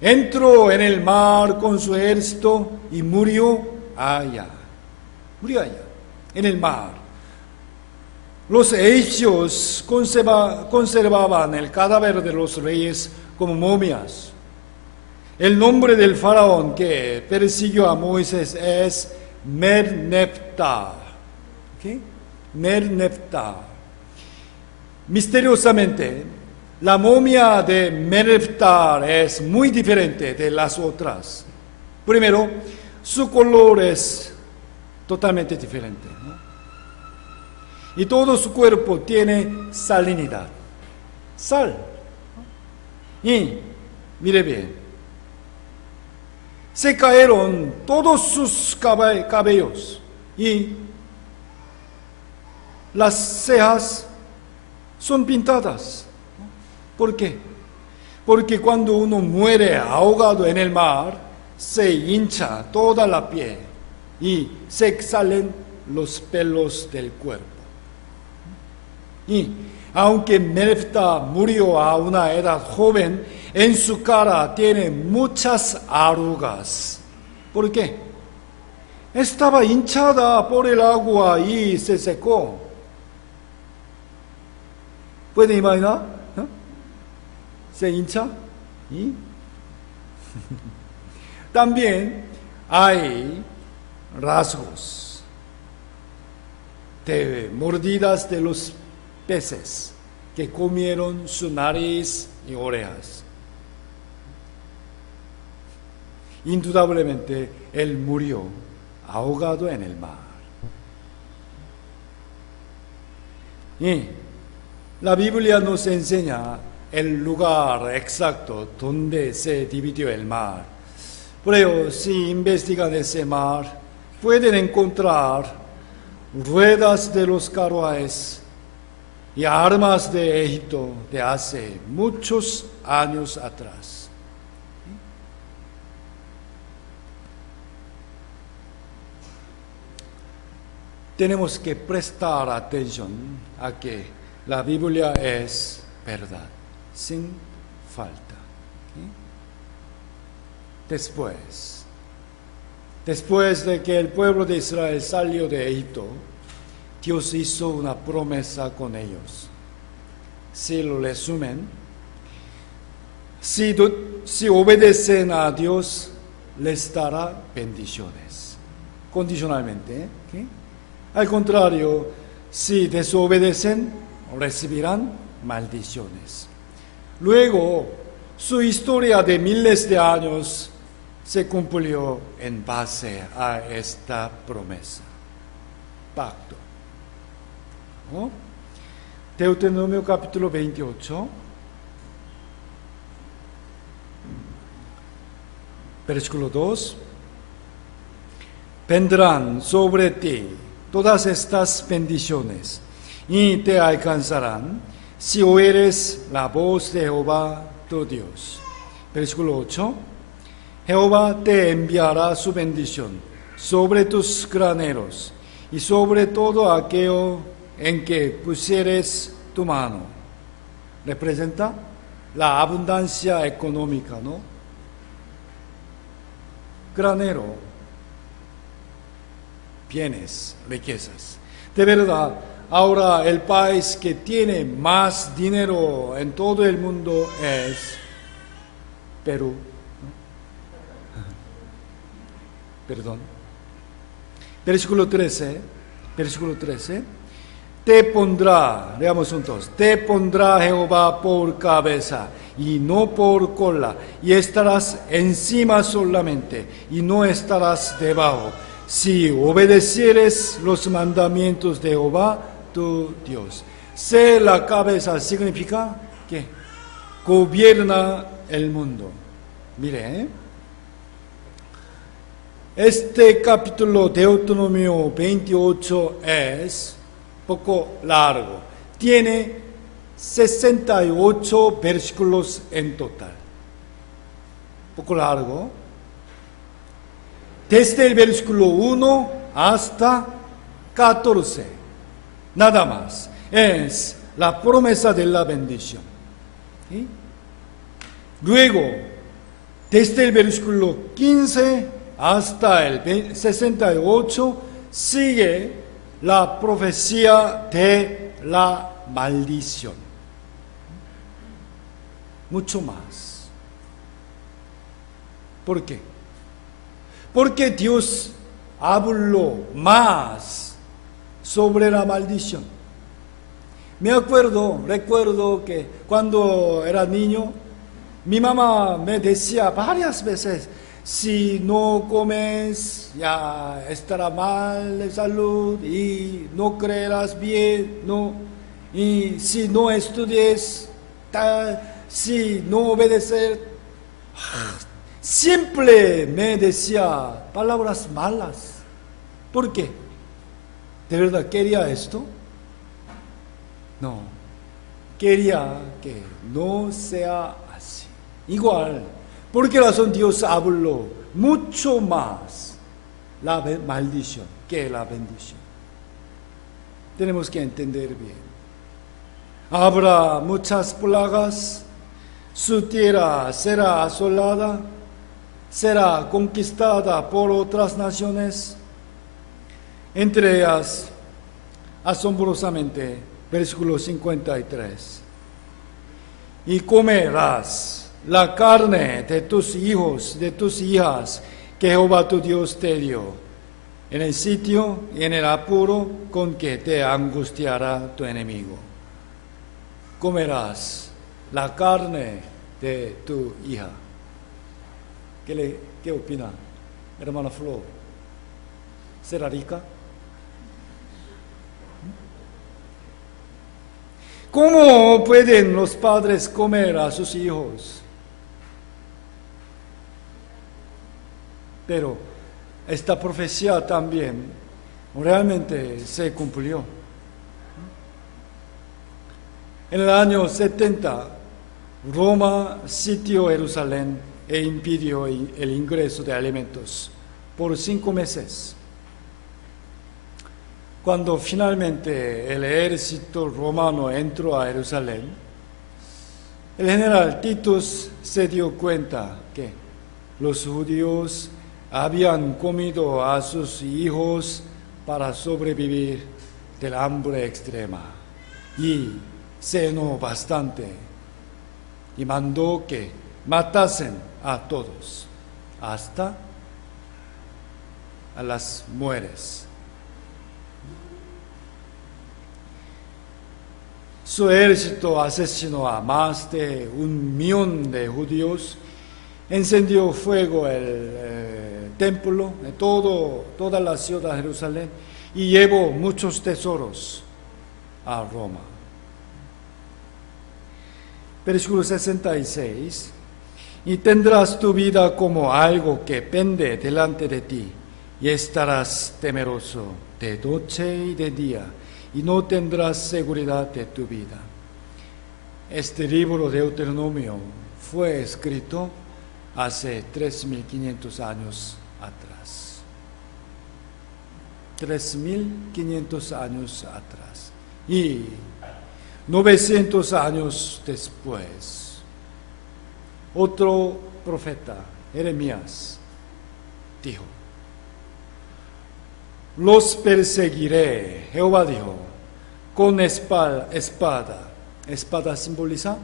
entró en el mar con su ejército y murió allá, en el mar. Los egipcios conservaban el cadáver de los reyes como momias. El nombre del faraón que persiguió a Moisés es Merneptah. ¿Okay? Merneptah. Misteriosamente, la momia de Merneptah es muy diferente de las otras. Primero, su color es totalmente diferente, ¿no? Y todo su cuerpo tiene salinidad. Sal. Y, mire bien, se cayeron todos sus cabellos y las cejas son pintadas. ¿Por qué? Porque cuando uno muere ahogado en el mar, se hincha toda la piel y se salen los pelos del cuerpo. Y aunque Melefta murió a una edad joven, en su cara tiene muchas arrugas. ¿Por qué? Estaba hinchada por el agua y se secó. ¿Puede imaginar? ¿No? Se hincha y también hay rasgos de mordidas de los peces que comieron su nariz y orejas. Indudablemente él murió ahogado en el mar. Y la Biblia nos enseña el lugar exacto donde se dividió el mar. Pero si investigan ese mar, pueden encontrar ruedas de los carruajes y armas de Egipto de hace muchos años atrás. Tenemos que prestar atención a que la Biblia es verdad, sin falta. Después de que el pueblo de Israel salió de Egipto, Dios hizo una promesa con ellos. Si lo resumen, si obedecen a Dios, les dará bendiciones, condicionalmente. Al contrario, si desobedecen, recibirán maldiciones. Luego, su historia de miles de años se cumplió en base a esta promesa, pacto. ¿No? Deuteronomio capítulo 28, versículo 2. Vendrán sobre ti todas estas bendiciones y te alcanzarán si oyeres la voz de Jehová tu Dios. Versículo 8. Jehová te enviará su bendición sobre tus graneros y sobre todo aquello en que pusieres tu mano. Representa la abundancia económica, ¿no? Granero, bienes, riquezas. De verdad, ahora el país que tiene más dinero en todo el mundo es Perú. Perdón. Versículo 13. Te pondrá, leamos juntos, te pondrá Jehová por cabeza y no por cola, y estarás encima solamente y no estarás debajo, si obedecieres los mandamientos de Jehová tu Dios. Ser la cabeza significa que gobierna el mundo. Mire, este capítulo Deuteronomio 28 es poco largo. Tiene 68 versículos en total. Poco largo. Desde el versículo 1 hasta 14. Nada más. Es la promesa de la bendición. ¿Sí? Luego, desde el versículo 15 hasta el 68 sigue la profecía de la maldición. Mucho más. ¿Por qué? Porque Dios habló más sobre la maldición. Recuerdo que cuando era niño, mi mamá me decía varias veces, si no comes, ya estará mal de salud y no creerás bien, no. Y si no estudies, si no obedecer, siempre me decía palabras malas. ¿Por qué? ¿De verdad quería esto? No. Quería que no sea así. Igual, ¿por qué razón Dios habló mucho más la maldición que la bendición? Tenemos que entender bien. Habrá muchas plagas, su tierra será asolada, será conquistada por otras naciones, entre ellas, asombrosamente, versículo 53. Y comerás la carne de tus hijos, de tus hijas, que Jehová tu Dios te dio, en el sitio y en el apuro con que te angustiará tu enemigo. Comerás la carne de tu hija. ¿Qué opina, hermana Flo? ¿Será rica? ¿Cómo pueden los padres comer a sus hijos? Pero esta profecía también realmente se cumplió. En el año 70, Roma sitió Jerusalén e impidió el ingreso de alimentos por 5 meses. Cuando finalmente el ejército romano entró a Jerusalén, el general Titus se dio cuenta que los judíos habían comido a sus hijos para sobrevivir del hambre extrema y se enojó bastante y mandó que matasen a todos, hasta a las mujeres. Su ejército asesinó a más de 1.000.000 de judíos, encendió fuego el templo, toda la ciudad de Jerusalén, y llevó muchos tesoros a Roma. Versículo 66. Y tendrás tu vida como algo que pende delante de ti, y estarás temeroso de noche y de día, y no tendrás seguridad de tu vida. Este libro de Deuteronomio fue escrito hace 3.500 años atrás. 3.500 años atrás. Y 900 años después, otro profeta, Jeremías, dijo: los perseguiré, Jehová dijo, con espada. Espada simboliza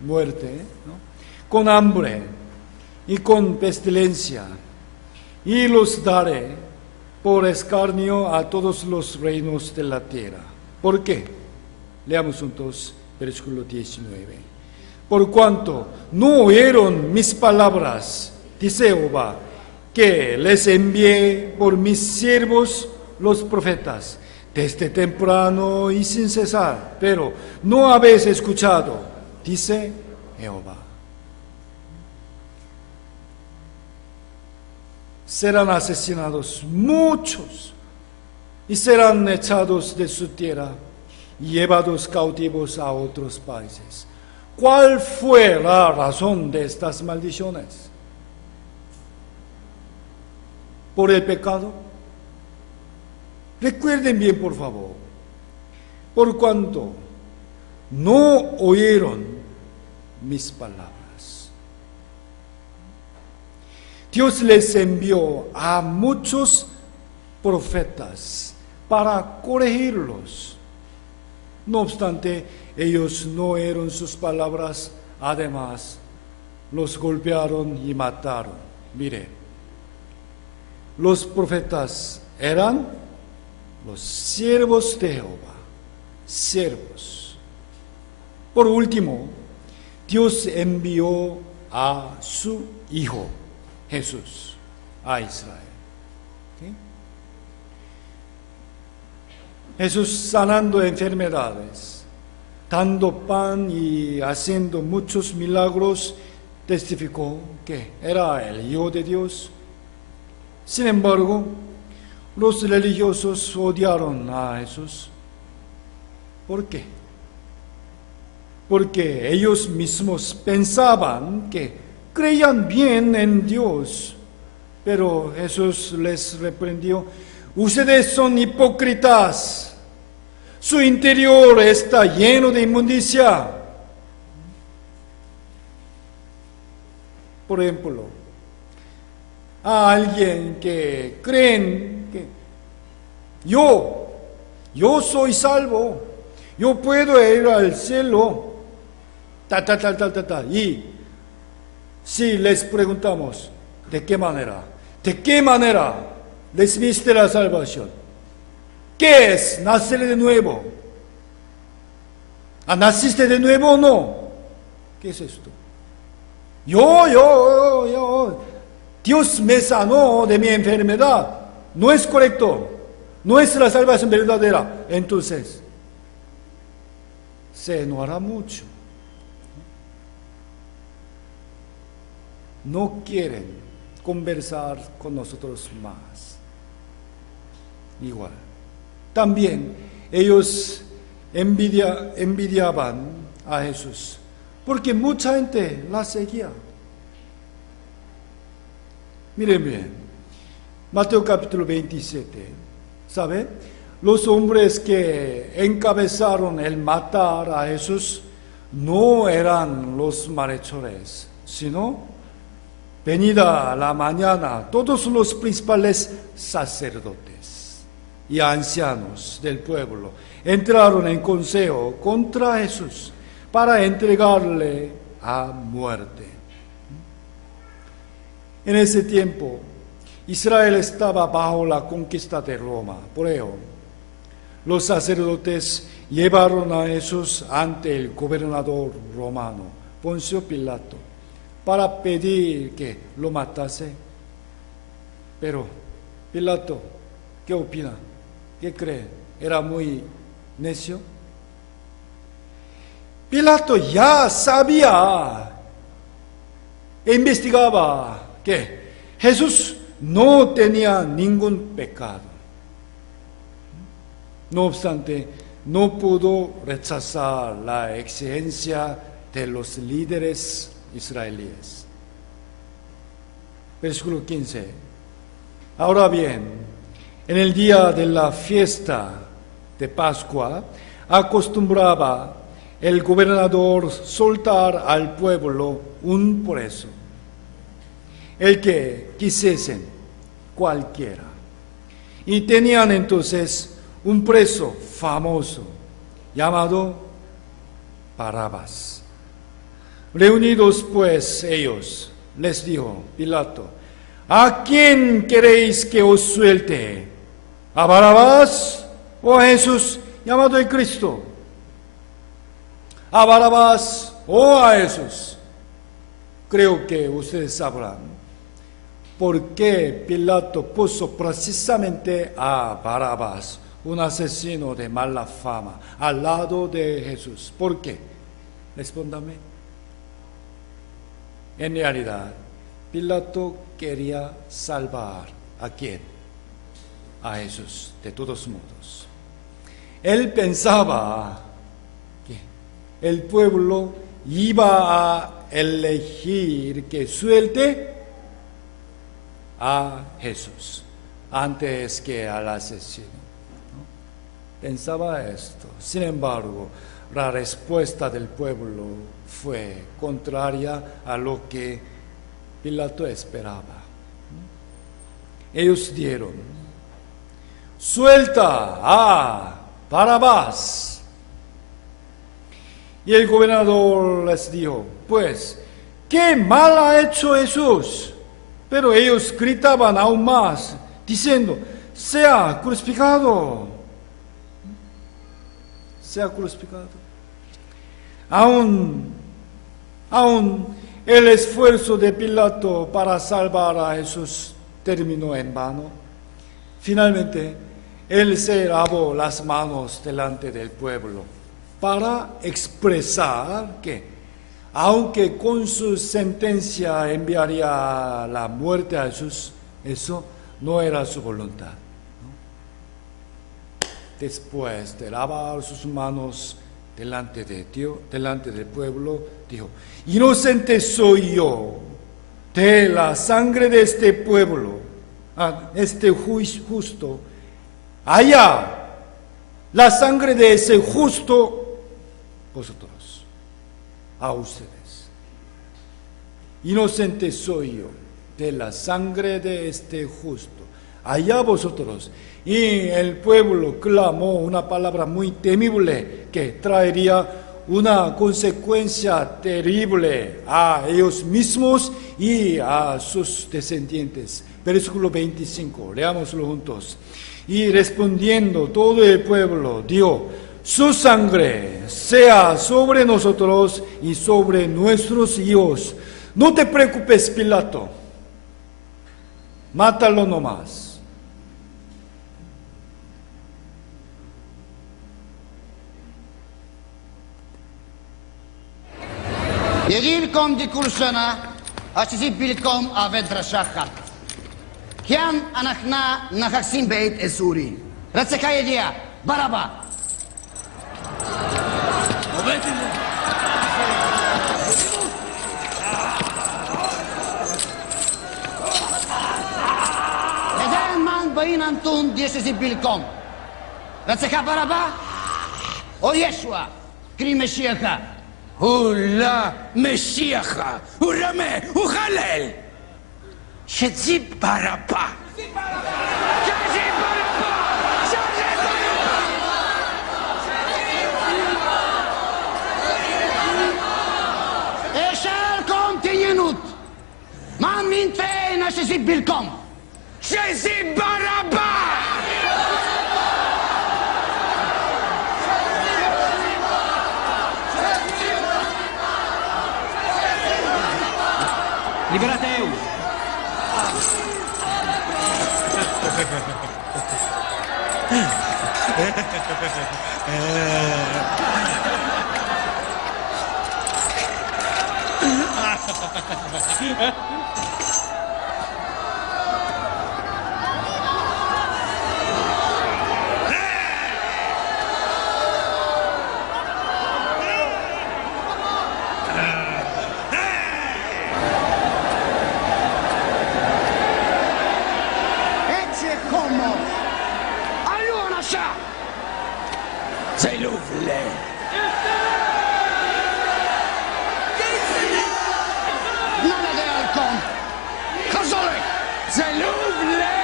muerte, ¿no? Con hambre y con pestilencia, y los daré por escarnio a todos los reinos de la tierra. ¿Por qué? Leamos juntos versículo 19. Por cuanto no oyeron mis palabras, dice Jehová, que les envié por mis siervos los profetas, desde temprano y sin cesar, pero no habéis escuchado, dice Jehová. Serán asesinados muchos y serán echados de su tierra y llevados cautivos a otros países. ¿Cuál fue la razón de estas maldiciones? ¿Por el pecado? Recuerden bien, por favor. Por cuanto no oyeron mis palabras. Dios les envió a muchos profetas para corregirlos. No obstante, ellos no oyeron sus palabras. Además, los golpearon y mataron. Mire, los profetas eran los siervos de Jehová, siervos. Por último, Dios envió a su Hijo, Jesús, a Israel. ¿Sí? Jesús sanando enfermedades, dando pan y haciendo muchos milagros, testificó que era el Hijo de Dios. Sin embargo, los religiosos odiaron a Jesús. ¿Por qué? porque ellos mismos pensaban que creían bien en Dios. Pero Jesús les reprendió: ustedes son hipócritas, su interior está lleno de inmundicia. Por ejemplo, a alguien que creen que yo soy salvo, yo puedo ir al cielo, y si les preguntamos, ¿de qué manera? ¿De qué manera recibiste la salvación? ¿Qué es nacer de nuevo? ¿Naciste de nuevo o no? ¿Qué es esto? Dios me sanó de mi enfermedad. No es correcto. No es la salvación verdadera. Entonces, se enojará mucho. No quieren conversar con nosotros más. Igual. También ellos envidiaban a Jesús, porque mucha gente la seguía. Miren bien, Mateo capítulo 27, ¿sabe? Los hombres que encabezaron el matar a Jesús no eran los malhechores, sino venida la mañana, todos los principales sacerdotes y ancianos del pueblo entraron en consejo contra Jesús para entregarle a muerte. En ese tiempo, Israel estaba bajo la conquista de Roma. Por ello, los sacerdotes llevaron a Jesús ante el gobernador romano, Poncio Pilato, para pedir que lo matase. Pero Pilato, ¿qué opina? ¿Qué cree? ¿Era muy necio? Pilato ya sabía e investigaba que Jesús no tenía ningún pecado. No obstante, no pudo rechazar la exigencia de los líderes israelíes. Versículo 15. Ahora bien, en el día de la fiesta de Pascua, acostumbraba el gobernador soltar al pueblo un preso, el que quisiesen, cualquiera. Y tenían entonces un preso famoso llamado Barrabás. Reunidos pues ellos, les dijo Pilato: ¿a quién queréis que os suelte? ¿A Barrabás o a Jesús llamado el Cristo? ¿A Barrabás o a Jesús? Creo que ustedes sabrán por qué Pilato puso precisamente a Barrabás, un asesino de mala fama, al lado de Jesús. ¿Por qué? Respóndame. En realidad, Pilato quería salvar ¿a quién? A Jesús, de todos modos. Él pensaba que el pueblo iba a elegir que suelte a Jesús antes que al asesino. Pensaba esto. Sin embargo, la respuesta del pueblo fue contraria a lo que Pilato esperaba. Ellos dieron: suelta a Barrabás. Y el gobernador les dijo: pues, ¿qué mal ha hecho Jesús? Pero ellos gritaban aún más, diciendo: sea crucificado. Sea crucificado. Aún el esfuerzo de Pilato para salvar a Jesús terminó en vano. Finalmente, él se lavó las manos delante del pueblo para expresar que, aunque con su sentencia enviaría la muerte a Jesús, eso no era su voluntad, ¿no? Después de lavar sus manos, delante de Dios, delante del pueblo, dijo, inocente soy yo de la sangre de este pueblo, este justo, allá la sangre de ese justo, vosotros, a ustedes. Inocente soy yo de la sangre de este justo, allá vosotros. Y el pueblo clamó una palabra muy temible que traería una consecuencia terrible a ellos mismos y a sus descendientes. Versículo 25, leámoslo juntos. Y respondiendo todo el pueblo dio, su sangre sea sobre nosotros y sobre nuestros hijos. No te preocupes, Pilato, mátalo nomás. Yegilkom dikursana, asisibilkom avedrashakha. Kian anachna nachaksim beit esuri. Ratsekhayedia, baraba. Neden man bayin antun diyesisibilkom. Ratsekha baraba. O Yeshua, kri Meshiacha. Hula Meshiacha, Urame, Uhalel. Shezib Baraba. Eshel kontinut. Man min fein Shezib bilkom. Shezib Baraba. Liberateu! Zeluvle. Nada de halcón. Kazole. Zeluvle.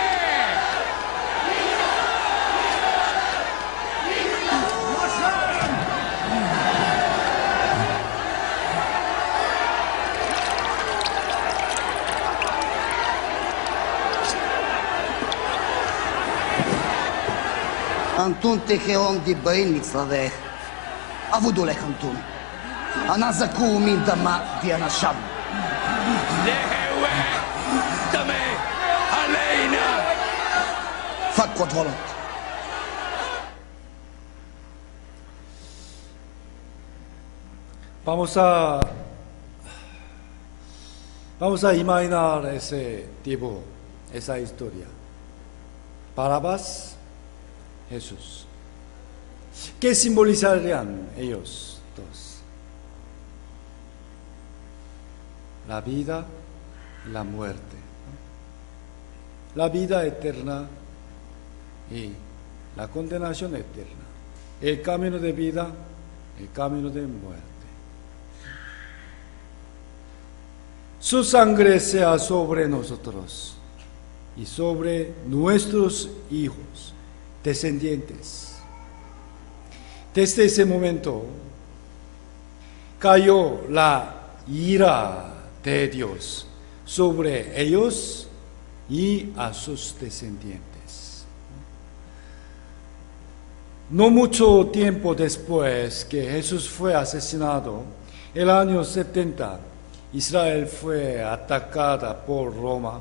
Antun techeon di bain mitzvavech. Avudolech Antun. Anazaku min dama di anasham. Lehewe. Dame. Aleina. Fat quod volunt. Vamos a imaginar ese tipo, esa historia. Barabás, Jesús. ¿Qué simbolizarían ellos dos? La vida, la muerte. La vida eterna y la condenación eterna. El camino de vida, el camino de muerte. Su sangre sea sobre nosotros y sobre nuestros hijos, descendientes. Desde ese momento cayó la ira de Dios sobre ellos y a sus descendientes. No mucho tiempo después que Jesús fue asesinado, el año 70, Israel fue atacada por Roma.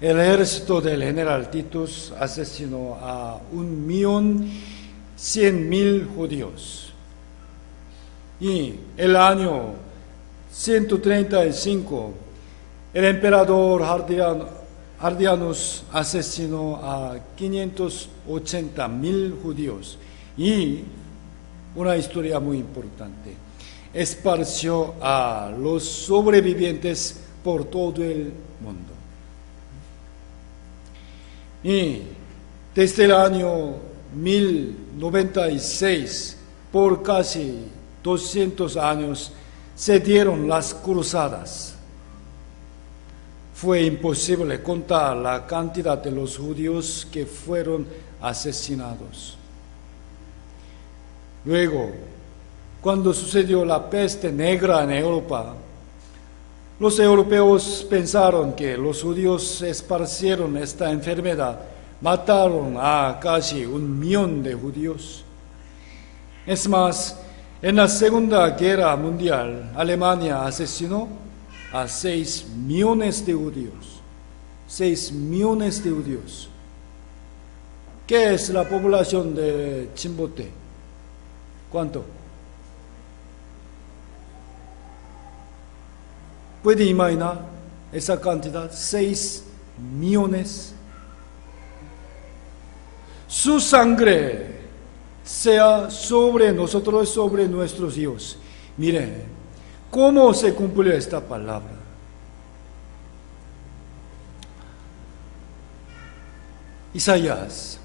El ejército del general Titus asesinó a 1.100.000 judíos. Y el año 135, el emperador Hadrianus asesinó a 580.000 judíos. Y una historia muy importante. Esparció a los sobrevivientes por todo el mundo. Y desde el año 1096, por casi 200 años, se dieron las cruzadas. Fue imposible contar la cantidad de los judíos que fueron asesinados. Luego, cuando sucedió la peste negra en Europa, los europeos pensaron que los judíos esparcieron esta enfermedad, mataron a casi 1 millón de judíos. Es más, en la Segunda Guerra Mundial, Alemania asesinó a 6 millones de judíos. 6 millones de judíos. ¿Qué es la población de Chimbote? ¿Cuánto? ¿Puede imaginar esa cantidad? 6 millones. Su sangre sea sobre nosotros, sobre nuestros hijos. Mire, ¿cómo se cumplió esta palabra? Isaías.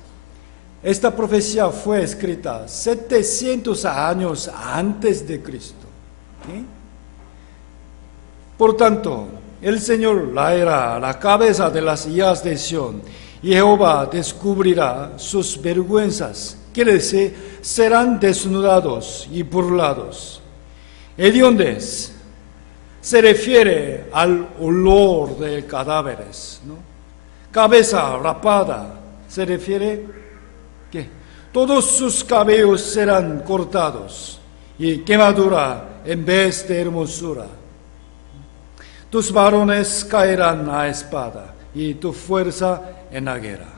Esta profecía fue escrita 700 años antes de Cristo. ¿Sí? Por tanto, el Señor laerá la cabeza de las hijas de Sión, y Jehová descubrirá sus vergüenzas, quiere decir, serán desnudados y burlados. Hediondes se refiere al olor de cadáveres, ¿no? Cabeza rapada se refiere que todos sus cabellos serán cortados y quemadura en vez de hermosura. Tus varones caerán a espada y tu fuerza en la guerra.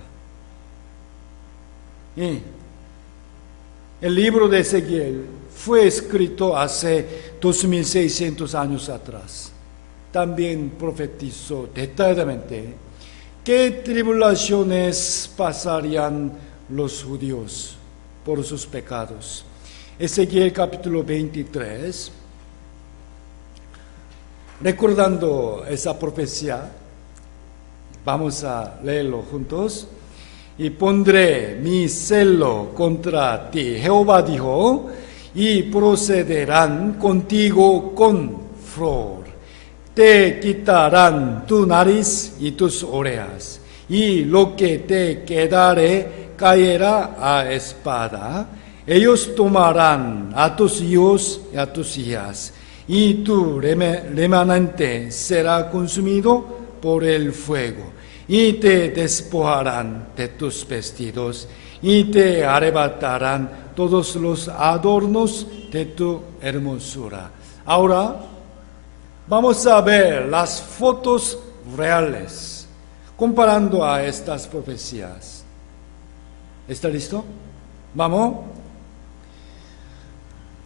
Y el libro de Ezequiel fue escrito hace 2600 años atrás. También profetizó detalladamente qué tribulaciones pasarían los judíos por sus pecados. Ezequiel capítulo 23. Recordando esa profecía, vamos a leerlo juntos. Y pondré mi celo contra ti, Jehová dijo, y procederán contigo con furor. Te quitarán tu nariz y tus orejas, y lo que te quedare caerá a espada. Ellos tomarán a tus hijos y a tus hijas, y tu remanente será consumido por el fuego, y te despojarán de tus vestidos, y te arrebatarán todos los adornos de tu hermosura. Ahora vamos a ver las fotos reales, comparando a estas profecías. ¿Está listo? Vamos.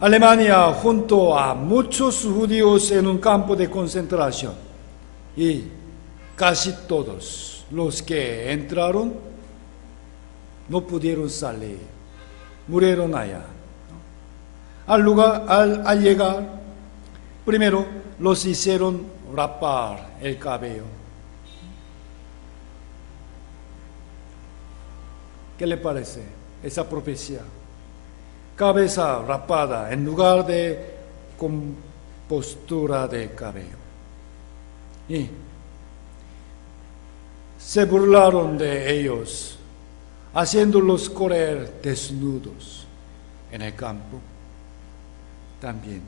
Alemania junto a muchos judíos en un campo de concentración, y casi todos los que entraron no pudieron salir, murieron allá. Al llegar, primero los hicieron rapar el cabello. ¿Qué le parece esa profecía? Cabeza rapada en lugar de compostura de cabello. Y se burlaron de ellos, haciéndolos correr desnudos en el campo también.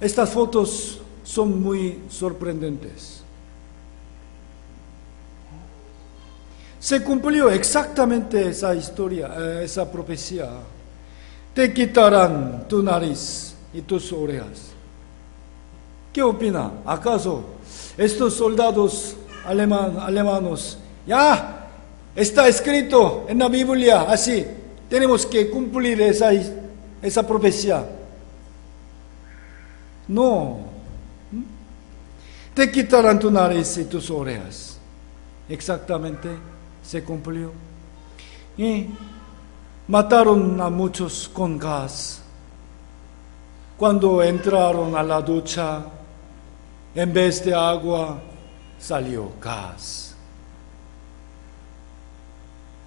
Estas fotos son muy sorprendentes. Se cumplió exactamente esa historia, esa profecía. Te quitarán tu nariz y tus orejas. ¿Qué opina? ¿Acaso estos soldados alemanos, ya está escrito en la Biblia así, tenemos que cumplir esa profecía? No. Te quitarán tu nariz y tus orejas. Exactamente se cumplió. Y Mataron a muchos con gas. Cuando entraron a la ducha, en vez de agua, salió gas.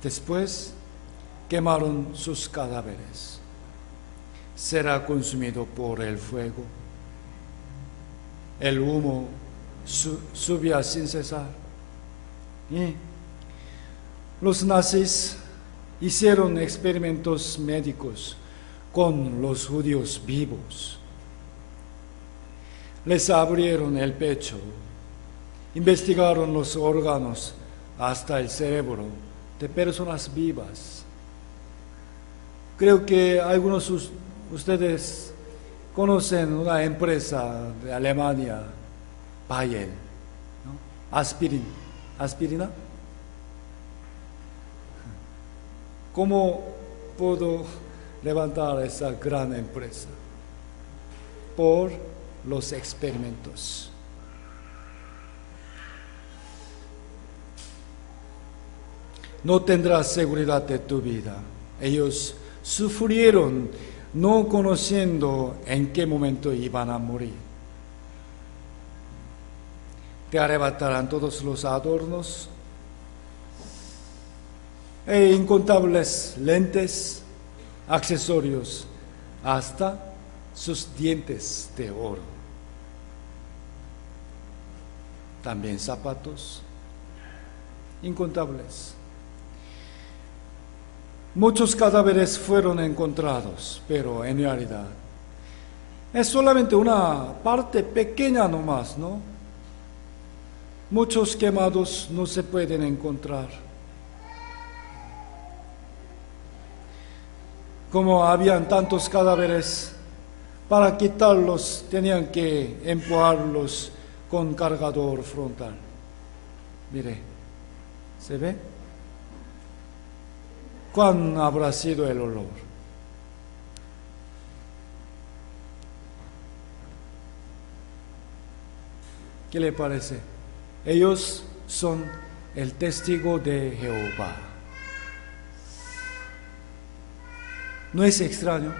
Después quemaron sus cadáveres. Será consumido por el fuego. El humo subía sin cesar. Y los nazis hicieron experimentos médicos con los judíos vivos. Les abrieron el pecho, investigaron los órganos hasta el cerebro de personas vivas. Creo que algunos de ustedes conocen una empresa de Alemania, Bayer, ¿no? Aspirina. ¿Cómo puedo levantar esa gran empresa? Por los experimentos. No tendrás seguridad de tu vida. Ellos sufrieron no conociendo en qué momento iban a morir. Te arrebatarán todos los adornos e incontables lentes, accesorios, hasta sus dientes de oro. También zapatos, incontables. Muchos cadáveres fueron encontrados, pero en realidad es solamente una parte pequeña nomás, ¿no? Muchos quemados no se pueden encontrar. Como habían tantos cadáveres, para quitarlos tenían que empujarlos con cargador frontal. Mire, ¿se ve? ¿Cuán habrá sido el olor? ¿Qué le parece? Ellos son el testigo de Jehová. ¿No es extraño?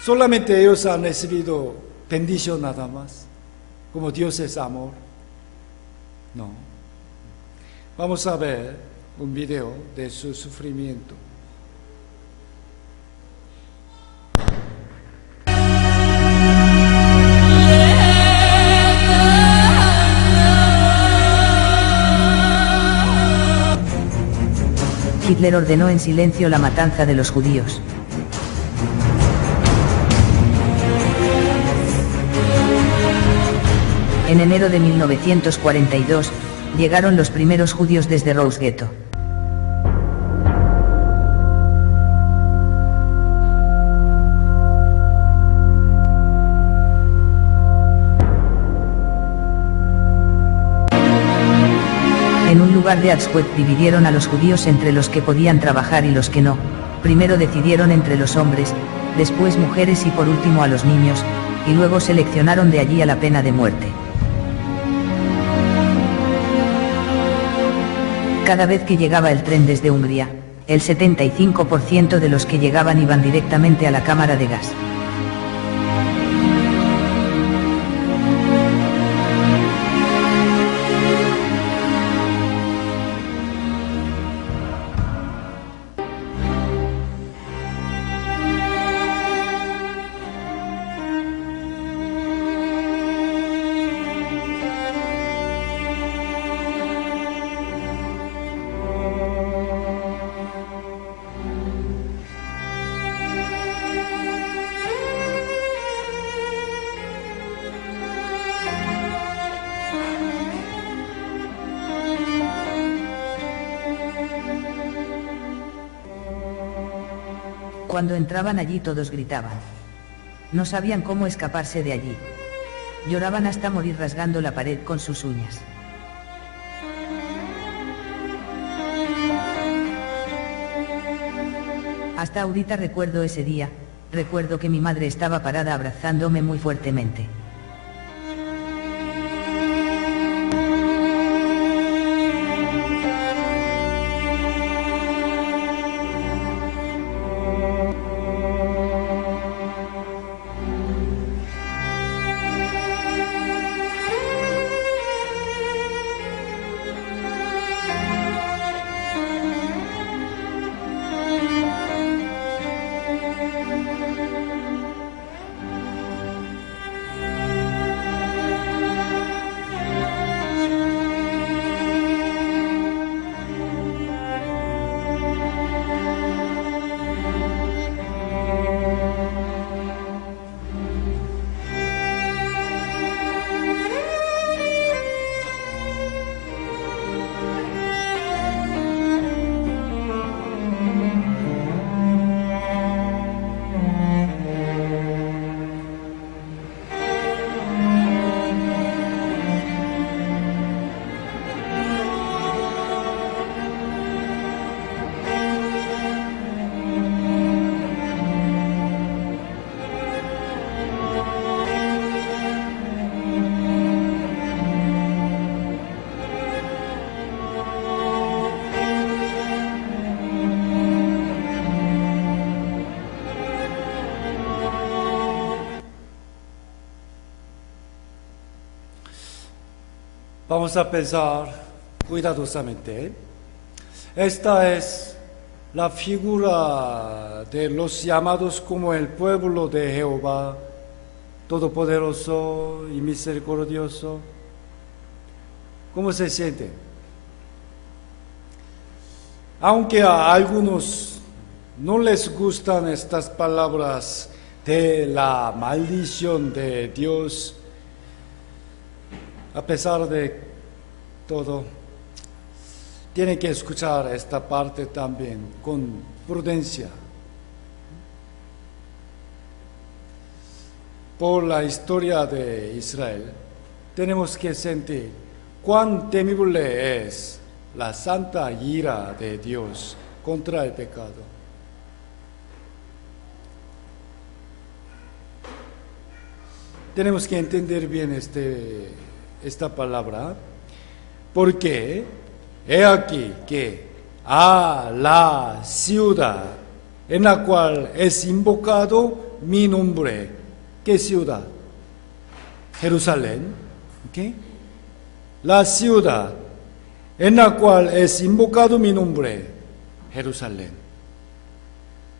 Solamente ellos han recibido bendición nada más, como Dios es amor. No. Vamos a ver un video de su sufrimiento. Hitler ordenó en silencio la matanza de los judíos. En enero de 1942, llegaron los primeros judíos desde Rose Ghetto. En un lugar de Auschwitz dividieron a los judíos entre los que podían trabajar y los que no. Primero decidieron entre los hombres, después mujeres y por último a los niños, y luego seleccionaron de allí a la pena de muerte. Cada vez que llegaba el tren desde Hungría, el 75% de los que llegaban iban directamente a la cámara de gas. Cuando entraban allí todos gritaban. No sabían cómo escaparse de allí. Lloraban hasta morir rasgando la pared con sus uñas. Hasta ahorita recuerdo ese día, recuerdo que mi madre estaba parada abrazándome muy fuertemente. Vamos a pensar cuidadosamente. Esta es la figura de los llamados como el pueblo de Jehová, todopoderoso y misericordioso. ¿Cómo se siente? Aunque a algunos no les gustan estas palabras de la maldición de Dios, a pesar de todo, tienen que escuchar esta parte también con prudencia. Por la historia de Israel, tenemos que sentir cuán temible es la santa ira de Dios contra el pecado. Tenemos que entender bien esta palabra, porque he aquí que a la ciudad en la cual es invocado mi nombre. ¿Qué ciudad? Jerusalén. ¿Okay? La ciudad en la cual es invocado mi nombre, Jerusalén.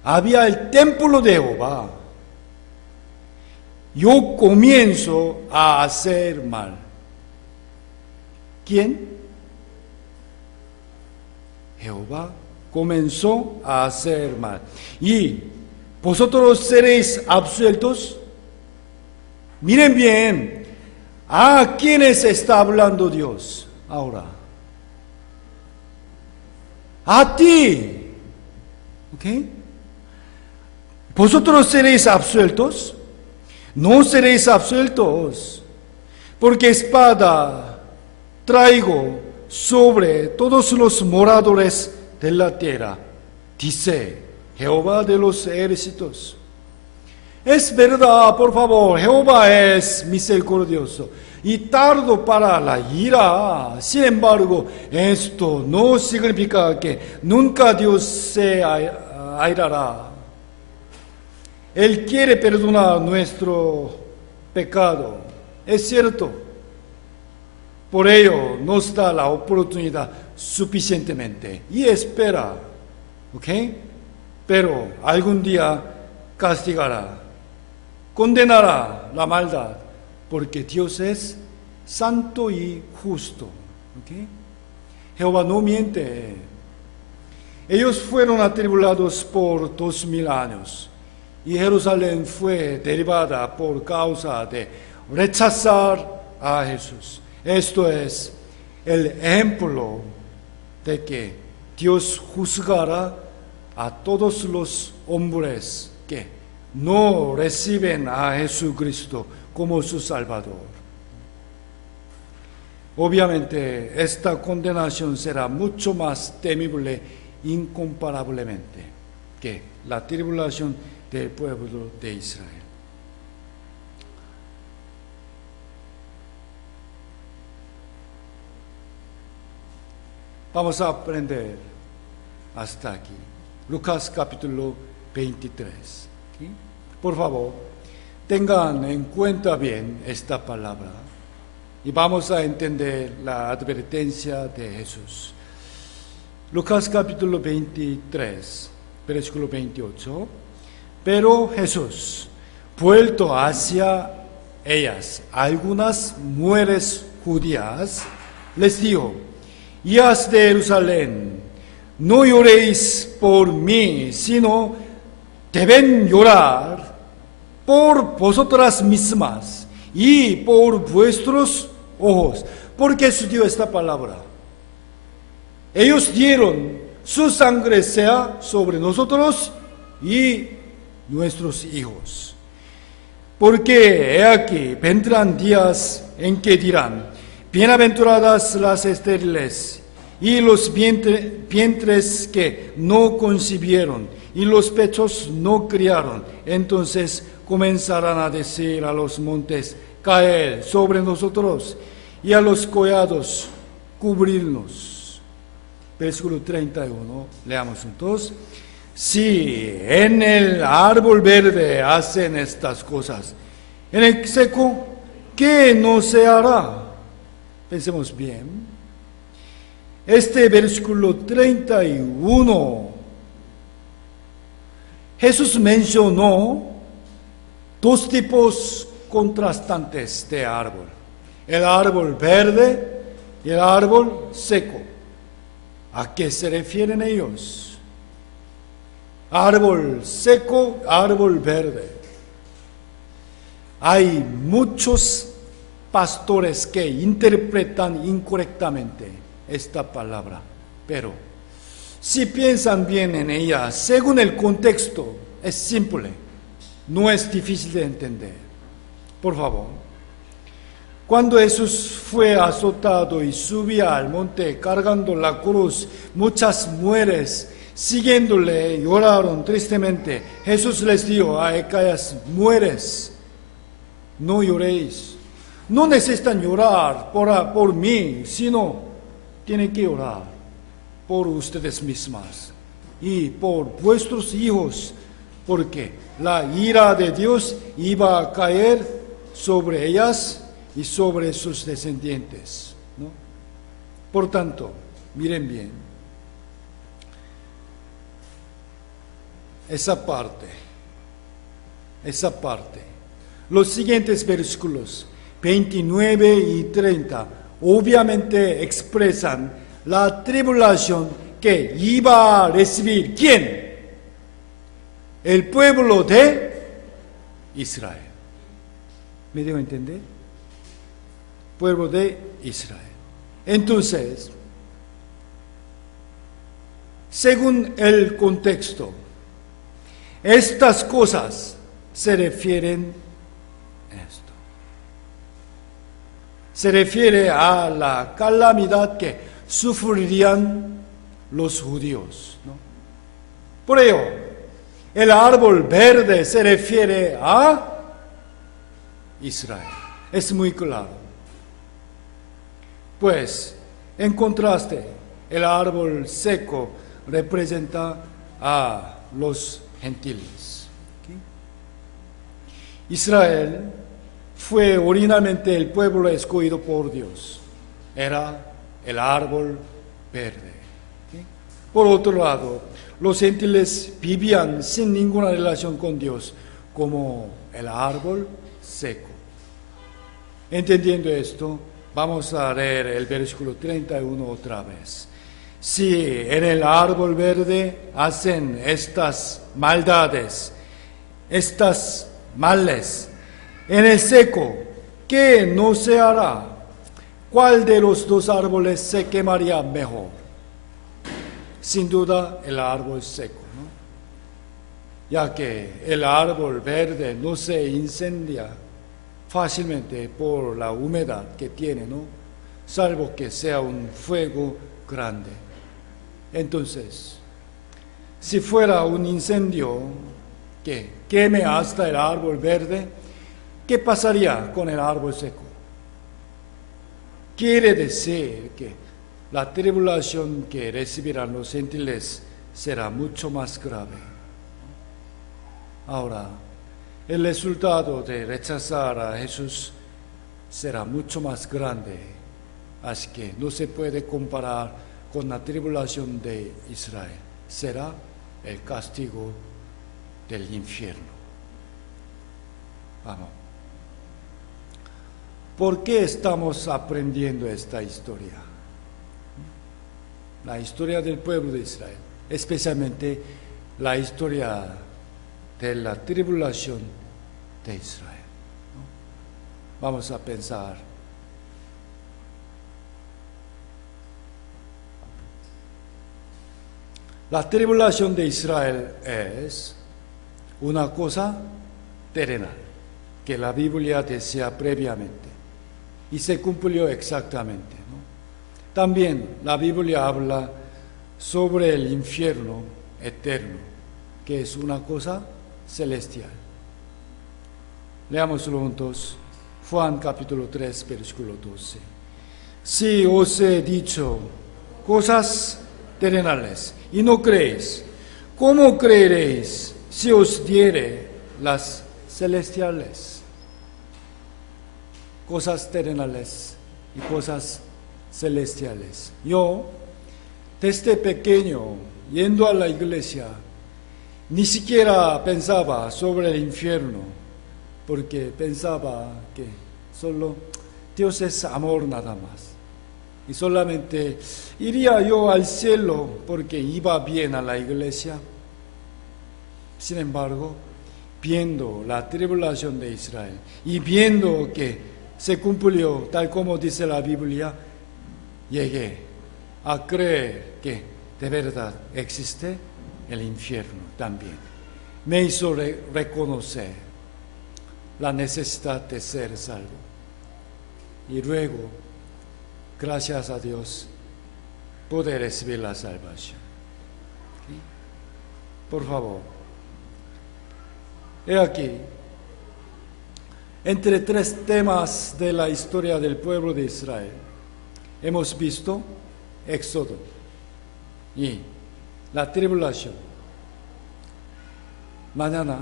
Había el templo de Jehová. Yo comienzo a hacer mal. ¿Quién? Jehová comenzó a hacer mal. ¿Y vosotros seréis absueltos? Miren bien, ¿a quiénes está hablando Dios ahora? A ti. ¿Ok? ¿Vosotros seréis absueltos? No seréis absueltos, porque espada traigo sobre todos los moradores de la tierra, dice Jehová de los ejércitos. Es verdad, por favor, Jehová es misericordioso y tardo para la ira. Sin embargo, esto no significa que nunca Dios se airará. Él quiere perdonar nuestro pecado, es cierto. Por ello nos da la oportunidad suficientemente y espera, ¿ok? Pero algún día castigará, condenará la maldad, porque Dios es santo y justo, ¿ok? Jehová no miente. Ellos fueron atribulados por 2000 años. Y Jerusalén fue derribada por causa de rechazar a Jesús. Esto es el ejemplo de que Dios juzgará a todos los hombres que no reciben a Jesucristo como su Salvador. Obviamente, esta condenación será mucho más temible incomparablemente que la tribulación del pueblo de Israel. Vamos a aprender hasta aquí. Lucas capítulo 23. ¿Sí? Por favor, tengan en cuenta bien esta palabra y vamos a entender la advertencia de Jesús. Lucas capítulo 23, versículo 28. Pero Jesús, vuelto hacia ellas, algunas mujeres judías, les dijo: hijas de Jerusalén, no lloréis por mí, sino deben llorar por vosotras mismas y por vuestros ojos. ¿Por qué estudió esta palabra? Ellos dieron su sangre sea sobre nosotros y nuestros hijos. Porque he aquí vendrán días en que dirán: bienaventuradas las estériles y los vientres que no concibieron y los pechos no criaron. Entonces comenzarán a decir a los montes: caed sobre nosotros, y a los collados: cubrirnos. Versículo 31, leamos juntos. Si en el árbol verde hacen estas cosas, en el seco, ¿qué no se hará? Pensemos bien. Este versículo 31, Jesús mencionó dos tipos contrastantes de árbol. El árbol verde y el árbol seco. ¿A qué se refieren ellos? Árbol seco, árbol verde. Hay muchos pastores que interpretan incorrectamente esta palabra, pero si piensan bien en ella, según el contexto, es simple, no es difícil de entender. Por favor, cuando Jesús fue azotado y subía al monte cargando la cruz, muchas mujeres siguiéndole lloraron tristemente. Jesús les dijo a aquellas mujeres: no lloréis, no necesitan llorar por mí, sino tienen que orar por ustedes mismas y por vuestros hijos, porque la ira de Dios iba a caer sobre ellas y sobre sus descendientes, ¿no? Por tanto, miren bien, esa parte, los siguientes versículos 29 y 30 obviamente expresan la tribulación que iba a recibir ¿quién? El pueblo de Israel. ¿Me dejo entender? Pueblo de Israel. Entonces, según el contexto, estas cosas se refieren a esto. Se refiere a la calamidad que sufrirían los judíos, ¿no? Por ello, el árbol verde se refiere a Israel. Es muy claro. Pues, en contraste, el árbol seco representa a los gentiles. ¿Okay? Israel fue originalmente el pueblo escogido por Dios. Era el árbol verde. ¿Okay? Por otro lado, los gentiles vivían sin ninguna relación con Dios, como el árbol seco. Entendiendo esto, vamos a leer el versículo 31 otra vez. Si en el árbol verde hacen estas maldades, estas males, en el seco, ¿qué no se hará? ¿Cuál de los dos árboles se quemaría mejor? Sin duda el árbol seco, ¿no? Ya que el árbol verde no se incendia fácilmente por la humedad que tiene, ¿no? Salvo que sea un fuego grande. Entonces, si fuera un incendio que queme hasta el árbol verde, ¿qué pasaría con el árbol seco? Quiere decir que la tribulación que recibirán los gentiles será mucho más grave. Ahora, el resultado de rechazar a Jesús será mucho más grande, así que no se puede comparar con la tribulación de Israel. Será el castigo del infierno. Vamos. ¿Por qué estamos aprendiendo esta historia? La historia del pueblo de Israel, especialmente la historia de la tribulación de Israel, ¿no? Vamos a pensar. La tribulación de Israel es una cosa terrenal que la Biblia decía previamente y se cumplió exactamente, ¿no? También la Biblia habla sobre el infierno eterno, que es una cosa celestial. Leámoslo juntos. Juan capítulo 3, versículo 12. Si os he dicho cosas terrenales y no creéis, ¿cómo creeréis si os diere las celestiales? Cosas terrenales y cosas celestiales. Yo, desde pequeño, yendo a la iglesia, ni siquiera pensaba sobre el infierno, porque pensaba que solo Dios es amor nada más. Y solamente iría yo al cielo porque iba bien a la iglesia. Sin embargo, viendo la tribulación de Israel y viendo que se cumplió tal como dice la Biblia, llegué a creer que de verdad existe el infierno también. Me hizo reconocer la necesidad de ser salvo. Y luego, gracias a Dios, pude recibir la salvación. ¿Sí? Por favor, he aquí, entre tres temas de la historia del pueblo de Israel, hemos visto Éxodo y la tribulación. Mañana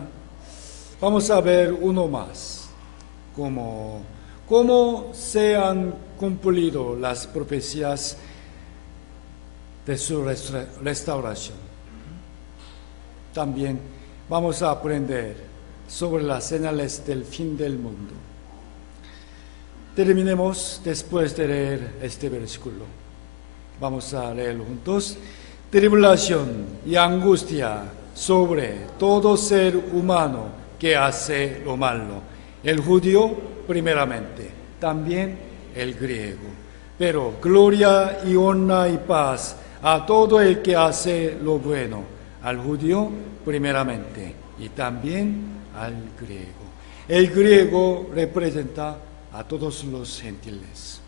vamos a ver uno más, cómo se han cumplido las profecías de su restauración. También vamos a aprender sobre las señales del fin del mundo. Terminemos después de leer este versículo. Vamos a leerlo juntos. Tribulación y angustia sobre todo ser humano que hace lo malo. El judío primeramente, también el griego. Pero gloria y honra y paz a todo el que hace lo bueno, al judío primeramente y también al griego. El griego representa a todos los gentiles.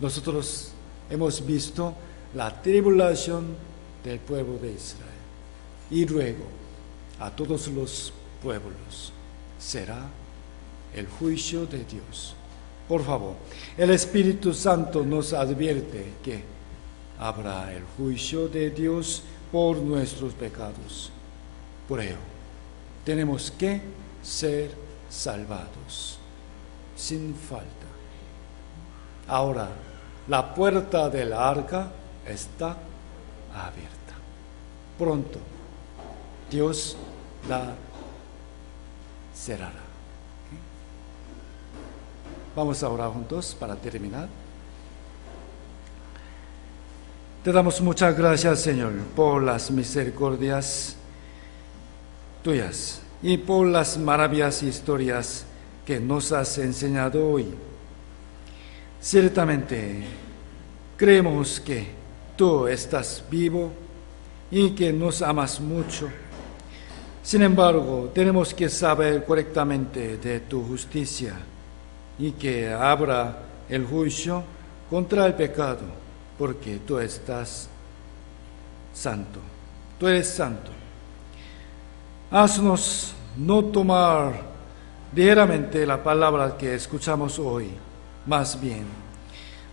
Nosotros hemos visto la tribulación del pueblo de Israel y luego a todos los pueblos será el juicio de Dios. Por favor, el Espíritu Santo nos advierte que habrá el juicio de Dios por nuestros pecados. Por ello, tenemos que ser salvados sin falta. Ahora, la puerta del arca está abierta. Pronto, Dios la cerrará. Vamos a orar juntos para terminar. Te damos muchas gracias, Señor, por las misericordias tuyas y por las maravillosas historias que nos has enseñado hoy. Ciertamente, creemos que tú estás vivo y que nos amas mucho. Sin embargo, tenemos que saber correctamente de tu justicia y que habrá el juicio contra el pecado, porque tú estás santo. Tú eres santo. Haznos no tomar ligeramente la palabra que escuchamos hoy, más bien,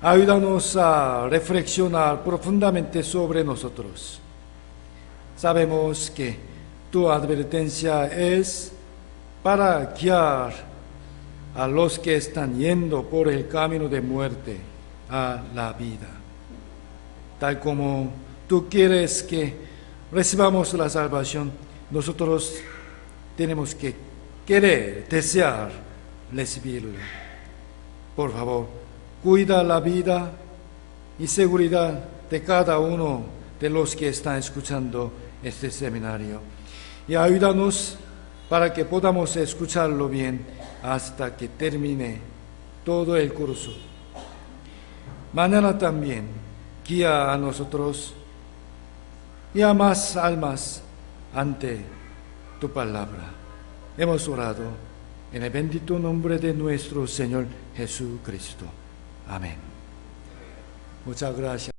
ayúdanos a reflexionar profundamente sobre nosotros. Sabemos que tu advertencia es para guiar a los que están yendo por el camino de muerte a la vida. Tal como tú quieres que recibamos la salvación, nosotros tenemos que querer, desear recibirla. Por favor, cuida la vida y seguridad de cada uno de los que están escuchando este seminario. Y ayúdanos para que podamos escucharlo bien hasta que termine todo el curso. Mañana también guía a nosotros y a más almas ante tu palabra. Hemos orado en el bendito nombre de nuestro Señor Jesucristo. Amén. Muchas gracias.